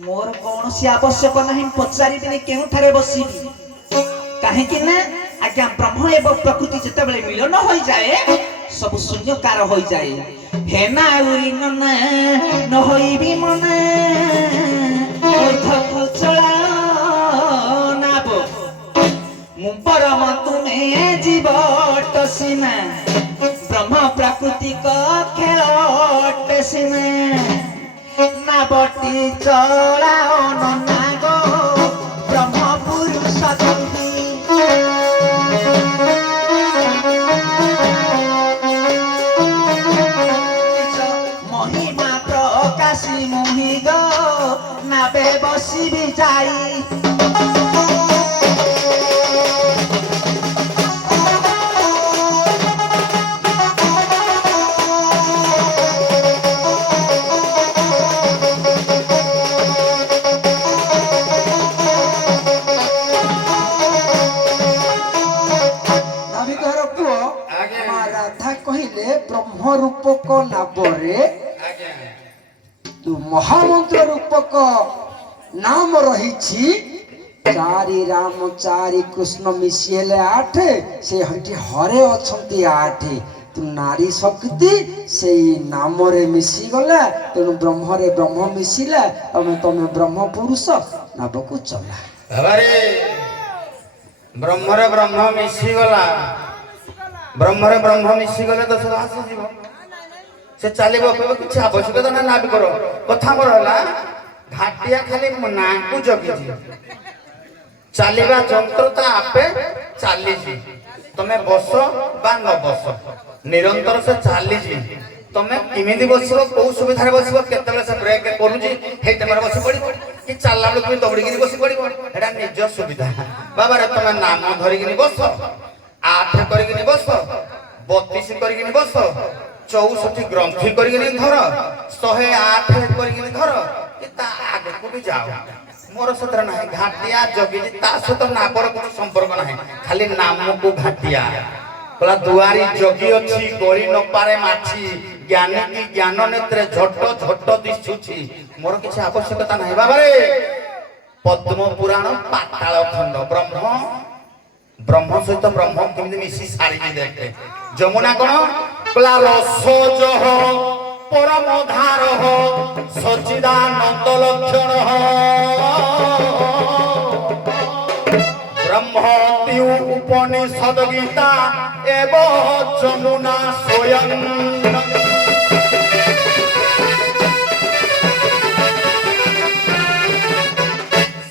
মোর কৌশি আবশ্যক নাহি, পচারিবিনি কেউঠারে বসিবি, কাহিকি না ଆଜ୍ଞା ବ୍ରହ୍ମ ଏବଂ ପ୍ରକୃତି ଯେତେବେଳେ ମିଳନ ହୋଇଯାଏ ସବୁ ଶୂନ୍ୟକାର ହୋଇଯାଏ। ହେ ନାଉରୀ ନନା ନ ହୋଇବି ମନା ଉର୍ଦ୍ଧ୍ୱକୁ ଚଳାଅ ନାବ ମୁଁ ପରମ ତୁମେ ଜୀବ ସିନା ବ୍ରହ୍ମ ପ୍ରାକୃତିକ ଖେଳ ସିନା ନାବଟି ଚଳାଅ ନନା ଗো ବ୍ରହ୍ମ ପୁରୁଷ ଦୁହି মহিমা প্রকাশী মুহি গো নাবে বসিবি যাই ନାବିକର ପୁଅ ଆଜ୍ଞା। ମା ରାଧା କହିଲେ ବ୍ରହ୍ମ ରୂପକ ଲାଭରେ ଆଜ୍ଞା ତୁ ମହାମନ୍ତ୍ର ରୂପକ ନାମ ରହିଛି ଚାରି ରାମ ଚାରି କୃଷ୍ଣ ମିଶି ହେଲେ 8 ସେ ହଇଠି ହରେ ଅଛନ୍ତି 8 ତୁ ନାରୀ ଶକ୍ତି ସେଇ ନାମରେ ମିଶିଗଲା ତେଣୁ ବ୍ରହ୍ମରେ ବ୍ରହ୍ମ ମିଶିଲା ତମେ ବ୍ରହ୍ମ ପୁରୁଷ ନାବକୁ ଚଲା ବାବାରେ ବ୍ରହ୍ମରେ ବ୍ରହ୍ମ ମିଶିଗଲା ବ୍ରହ୍ମରେ ବ୍ରହ୍ମ ମିଶିଗଲେ ତ ସବୁ ଆସିଯିବ ସେ ଚାଲିବ କହିବ କିଛି ଆବଶ୍ୟକତା ନା ନାବି କର କଥା ମୋର ହେଲା ଘାଟିଆ ଖାଲି ନାଁକୁ ଜଗିଛି ଚାଲିବା ଯନ୍ତ୍ର ତା ଆପେ ଚାଲିଛି ତମେ ବସ ବା ନ ବସ ନିରନ୍ତର ସେ ଚାଲିଛି ତମେ କେମିତି ବସିବ କୋଉ ସୁବିଧାରେ ବସିବ କେତେବେଳେ ସେ ବ୍ରେକ୍ କରୁଛି ହେଇ ତମର ବସି ପଡିବ କି ଚାଲିଲା ବେଳକୁ ଦୌଡ଼ିକିନି ବସି ପଡିବ ଏଟା ନିଜ ସୁବିଧା ବାବାରେ ତମେ ନାମ ଧରିକିନି ବସ 8 କରିକିନି ବସ 32 କରିକିନି ବସ 64 ଗ୍ରନ୍ଥି କରିକିନି ଧର 108 କରିକିନି ଧର କି ତା ଆଗକୁ ବି ଯାଅ ମୋର ସତରେ ନାହିଁ ଘାଟିଆ ଜଗିଛି ତା ସହିତ ନାବର କିଛି ସମ୍ପର୍କ ନାହିଁ ଖାଲି ନାମକୁ ଘାଟିଆ କହିଲା ଦୁଆରୀ ଜଗି ଅଛି ଗଳି ନ ପାରେ ମାଛି ଜ୍ଞାନୀ କି ଜ୍ଞାନ ନେତ୍ରେ ଝଟ ଝଟ ଦିଶୁଛି ମୋର କିଛି ଆବଶ୍ୟକତା ନାହିଁ ବାବାରେ ପଦ୍ମ ପୁରାଣ ପାତାଳ ଖଣ୍ଡ ବ୍ରହ୍ମ ସହିତ ବ୍ରହ୍ମ କେମିତି ମିଶି ସାରିକି ଦେଖେ ଯମୁନା କଣ କହିଲା ରସଜହ ପରମ ଧାର ସଚିଦାନନ୍ଦ ଲକ୍ଷଣ ब्रह्मति उपनिषद गीता एवं जमुना स्वयं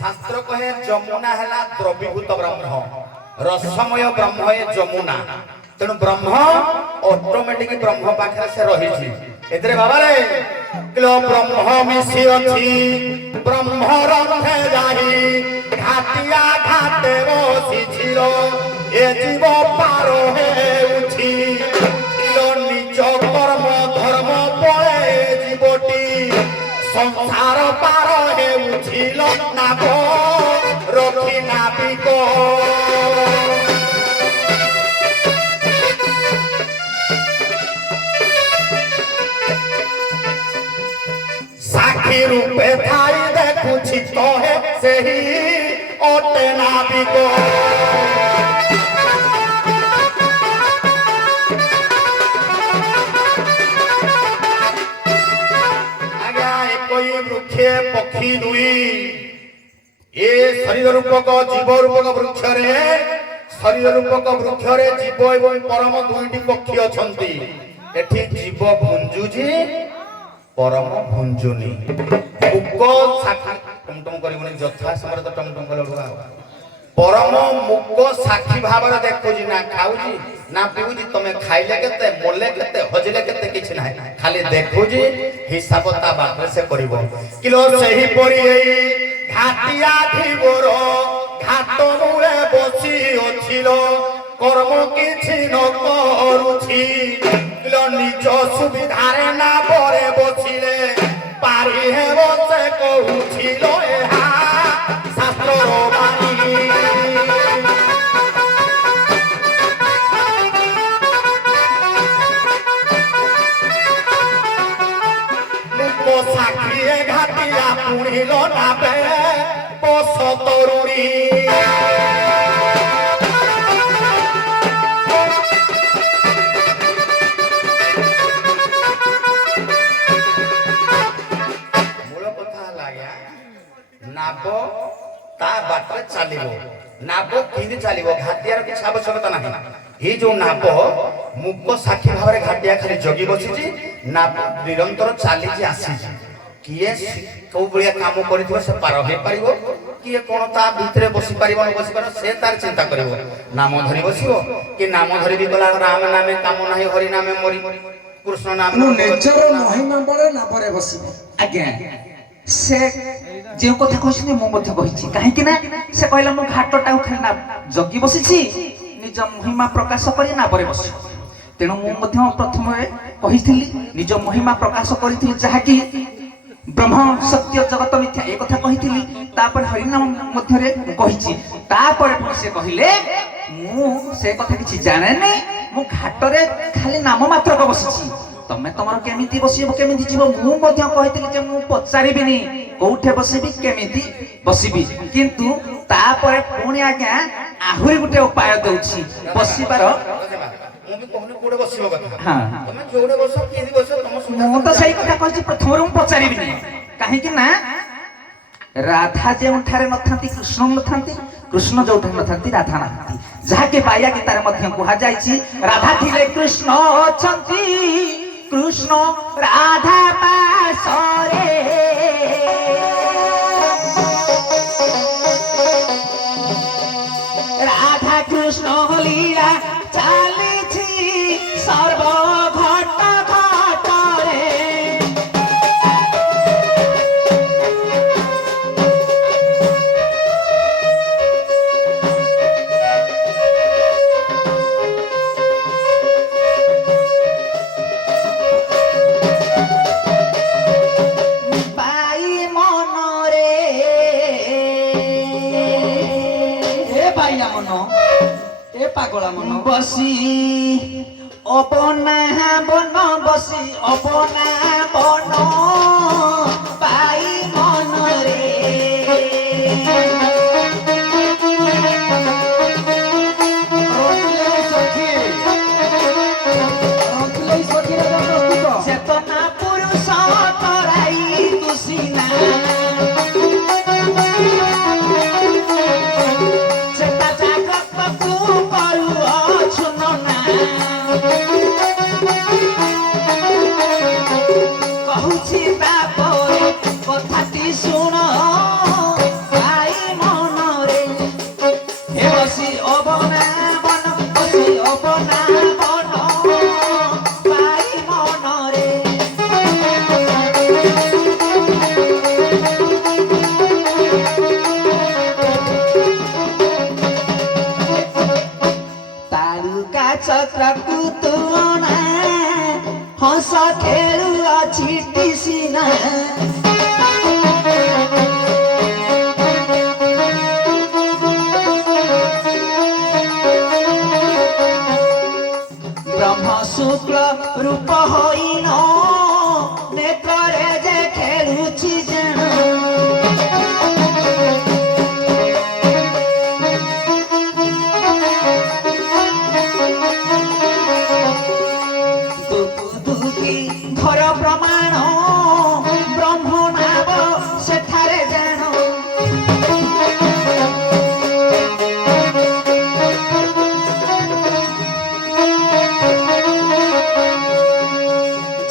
शास्त्र कहे जमुना है द्रवीभूत ब्रह्म रसमय ब्रह्म है जमुना तेणु ब्रह्म ऑटोमेटिक ब्रह्म पाखे से रही एतरे बाबा रे किलो ब्रह्म मिसी अछि ब्रह्म रंधे जाही घाटिया घाटे बसिछिलो ए जीव पार हे उठी किलो निज कर्म धर्म पळे जीवटी संसार पार हे उठिलो नाभ रखी नाबिक साखी रूपे थाई देखुछि तोहे सेही ओटे नाबिक आज्ञा कोई वृक्षे पक्षी दुई ए शरीर रूपक जीव रूपक वृक्ष रे शरीर रूपक वृक्ष रे जीव एवं परम दुईटी पक्षी अछंती एठी जीव भुंजुजी परम भुंजुनी मुको साखी टमटम करिबनी जथा समरे तो टमटम कलडुआ परम मुको साखी भावर देखुजी ना खाउजी ना पिउजी तमे खाइले केते मोले केते हजिले केते किछ नाही खाली देखुजी हिसाब ता बात से करिवो किलो सही परी एई घाटिया धीवर घाट मुळे बसी अछिलो कर्म किछि न करूछि किलो निज सुविधारे ना परे बसिले पारी हेबो से कहूछिलो एहा शास्त्र बाणी मुको साखिए घाटिया पुणिलो नाबे बस तरुणी ଚାଲିବ ନାବ କେମିତି ଚାଲିବ ଘାଟିଆର କିଛି ଆବଶ୍ୟକତା ନାହିଁ ଏଇ ଯୋଉ ନାବ ମୁକ ସାକ୍ଷୀ ଭାବରେ ଘାଟିଆ ଖାଲି ଜଗି ବସିଛି ନାବ ନିରନ୍ତର ଚାଲିଛି ଆସିଛି କିଏ କୋଉ ଭଳିଆ କାମ କରିଥିବ ସେ ପାର ହେଇପାରିବ କିଏ କଣ ତା ଭିତରେ ବସି ପାରିବ ନ ବସି ପାରିବ ସେ ତାର ଚିନ୍ତା କରିବ ନାମ ଧରି ବସିବ କି ନାମ ଧରି ବି ଗଲା ରାମ ନାମେ କାମ ନାହିଁ ହରି ନାମେ ମରି କୃଷ୍ଣ ନାମ ନିଜର ମହିମା ବଳେ ନାବରେ ବସିବେ। ଆଜ୍ଞା ସେ ଯେଉଁ କଥା କହିଛନ୍ତି ମୁଁ ମଧ୍ୟ କହିଛି କାହିଁକି ନା ସେ କହିଲା ମୁଁ ଘାଟଟାକୁ ଖାଲି ନା ଜଗି ବସିଛି ନିଜ ମହିମା ପ୍ରକାଶ କରି ନାବରେ ବସିବ ତେଣୁ ମୁଁ ମଧ୍ୟ ପ୍ରଥମେ କହିଥିଲି ନିଜ ମହିମା ପ୍ରକାଶ କରିଥିଲି ଯାହାକି ବ୍ରହ୍ମ ସତ୍ୟ ଜଗତ ମିଥ୍ୟା ଏ କଥା କହିଥିଲି ତାପରେ ହରିନାମ ମଧ୍ୟରେ ମୁଁ କହିଛି ତାପରେ ପୁଣି ସେ କହିଲେ ମୁଁ ସେ କଥା କିଛି ଜାଣେନି ମୁଁ ଘାଟରେ ଖାଲି ନାମ ମାତ୍ରକ ବସିଛି ତମେ ତମର କେମିତି ବସିବ କେମିତି ଯିବ ମୁଁ ମଧ୍ୟ କହିଥିଲି ଯେ ମୁଁ ପଚାରିବିନି କୋଉଠି ବସିବି କେମିତି ବସିବି କିନ୍ତୁ ତାପରେ ପୁଣି ଆଜ୍ଞା ଆହୁରି ଗୋଟେ ଉପାୟ ଦଉଛି ବସିବାର ମୁଁ ବି କହୁନି କୋଉଠି ବସିବ କଥା ହଁ ତମେ ଯୋଉଠି ବସ କେମିତି ବସ ତମ ମୁଁ ତ ସେଇ କଥା କହିଛି ପ୍ରଥମରୁ ମୁଁ ପଚାରିବିନି କାହିଁକି ନା ରାଧା ଯେଉଁଠାରେ ନଥାନ୍ତି କୃଷ୍ଣ ନଥାନ୍ତି କୃଷ୍ଣ ଯୋଉଠାରେ ନଥାନ୍ତି ରାଧା ନାହାନ୍ତି ଯାହାକି ବାୟା ଗୀତାରେ ମଧ୍ୟ କୁହାଯାଇଛି ରାଧା ଥିଲେ କୃଷ୍ଣ ଅଛନ୍ତି କୃଷ୍ଣ ରାଧା ପାଶରେ রাধা কৃষ্ণ লীলা চালিছি সর্ব ঘট ঘটরে পাই মনরে এ পাইয়া মন এ পাগলা মন বসি অপনা বন বসি অপনা বন পাই মনরে চেতনা পুরুষ করাই তুসিনা চেতা জাগতকু করু অছুননা কহুছি তাপরে কথাটি শুণ পাই মনরে হে বসি অবনা বন বসি অবনা বন পাই মনরে তারকা চক্রকু তুলনা হস খেলু ଅଛି ଟିସିନା ব্রহ্ম শুক্ল রূপ হইন নেত্রে যে খেলুছি যেন দুকি ঘর প্রমাণ ব্রহ্ম নাম সেঠারে যেন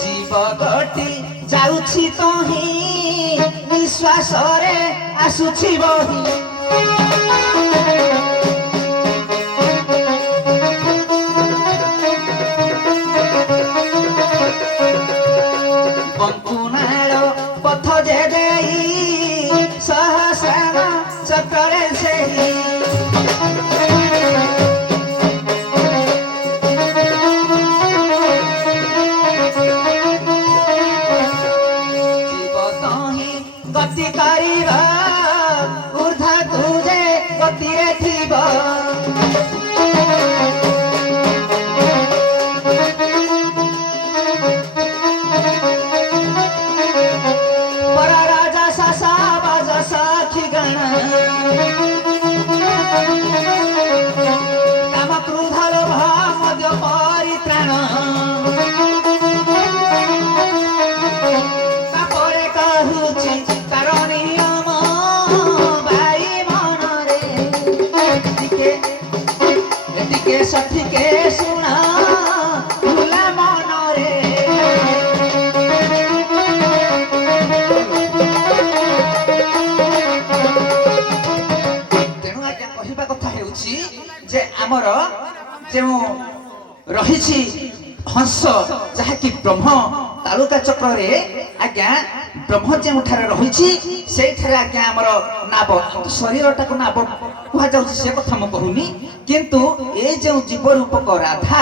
জীব ঘটি যাଉଛି তহি নিঃশ্বাসরে আসুছি বহি বঙ্কুনাଳ পথ যে দেই সহস্রাণ চক্রে সেই জীব তহি গতি করিব ঊর্ধ্বକୁ যে গতিরে থিব পররাজা শাসা বাজ সাক্ষী গণ কাম ক্রোধ লোভ মদ পরিত্রাণ তাপরে কহুছি তার নিয়ম বাই মনরে ସଠିକେ ଶୁଣା ଭୁଲା ମନରେ ତେଣୁ ଆଜ୍ଞା କହିବା କଥା ହେଉଛି ଯେ ଆମର ଯେଉଁ ରହିଛି ହଂସ ଯାହାକି ବ୍ରହ୍ମ ତାଲୁକା ଚକ୍ରରେ ଆଜ୍ଞା ବ୍ରହ୍ମ ଯେଉଁଠାରେ ରହିଛି ସେଇଠାରେ ଆଜ୍ଞା ଆମର ନାବ ଶରୀରଟାକୁ ନାବ କୁହାଯାଉଛି ସେ କଥା ମୁଁ କହୁନି କିନ୍ତୁ ଏ ଯେଉଁ ଜୀବ ରୂପକ ରାଧା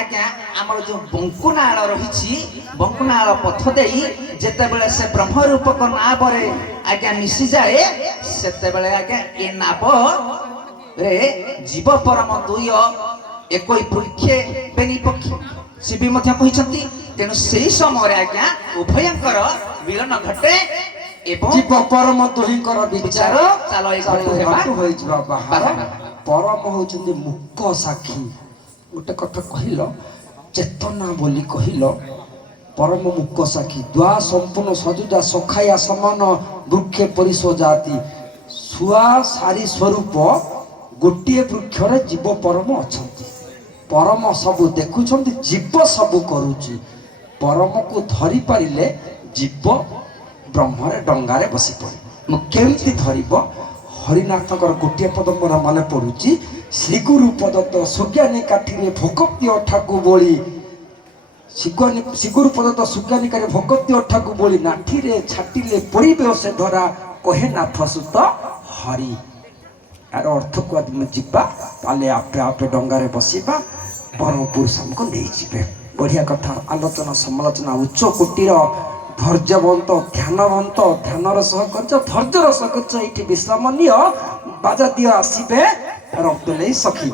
ଆଜ୍ଞା ଆମର ଯେଉଁ ବଙ୍କୁନାଳ ରହିଛି ବଙ୍କୁନାଳ ପଥ ଦେଇ ଯେତେବେଳେ ସେ ବ୍ରହ୍ମ ରୂପକ ନାବରେ ଆଜ୍ଞା ମିଶିଯାଏ ସେତେବେଳେ ଆଜ୍ଞା ଏ ନାବରେ ଜୀବ ପରମ ଦୁଇ একই পক্ষে বেনি পক্ষে সে বি ମଧ୍ୟ କହିଛନ୍ତି ତେଣୁ ସେହି ସମୟରେ ଆଜ୍ଞା ଉଭୟଙ୍କର ମିଳନ ଘଟେ ଏବଂ ଜୀବ ପରମ ଦୁହିଁଙ୍କର ବିଚାର ଚାଲ ଏକଠୁ ହେବା ହୋଇଯିବା ବାହାର ପରମ ହଉଛନ୍ତି ମୁକ ସାକ୍ଷୀ ଗୋଟେ କଥା କହିଲ ଚେତନା ବୋଲି କହିଲ ପରମ ମୁକ ସାକ୍ଷୀ ଦ୍ୱା ସମ୍ପୂର୍ଣ୍ଣ ସଜୁଜା ସଖାୟା ସମାନ ବୃକ୍ଷେ ପରିସଜାତି ଶୁଆ ସାରି ସ୍ୱରୂପ ଗୋଟିଏ ବୃକ୍ଷରେ ଜୀବ ପରମ ଅଛନ୍ତି ପରମ ସବୁ ଦେଖୁଛନ୍ତି ଜୀବ ସବୁ କରୁଛି ପରମକୁ ଧରି ପାରିଲେ ଜୀବ ବ୍ରହ୍ମରେ ଡଙ୍ଗାରେ ବସି ପଡ଼ିବ କେମିତି ଧରିବ ହରିନାଥଙ୍କର ଗୋଟିଏ ପଦ ମୋର ମନେ ପଡୁଛି ଶ୍ରୀଗୁରୁ ପ୍ରଦତ୍ତ ସୁଜ୍ଞାନୀ କାଠିରେ ଭୋକପ୍ତି ଅଠାକୁ ବୋଳି ଶ୍ରୀଗୁରୁ ପ୍ରଦତ୍ତ ସୁଜ୍ଞାନୀକାରେ ଭୋକପ୍ତି ଅଠାକୁ ବୋଳି ନାଠିରେ ଛାଟିଲେ ପଡ଼ିବେ ସେ ଧରା କହେ ନାଥ ସୁତ ହରି यार अर्थ को जीवा ताले आपे आपे डंगारे बसिबा परम पुरुष हमको नहीं जीवे बढ़िया कथा आलोचना समालोचना उच्च कोटीर धैर्यवंत ध्यानर सह करछ धैर्यर सह करछ एठी विश्राम नियो बाजा दियो आसीबे रक्तले सखी।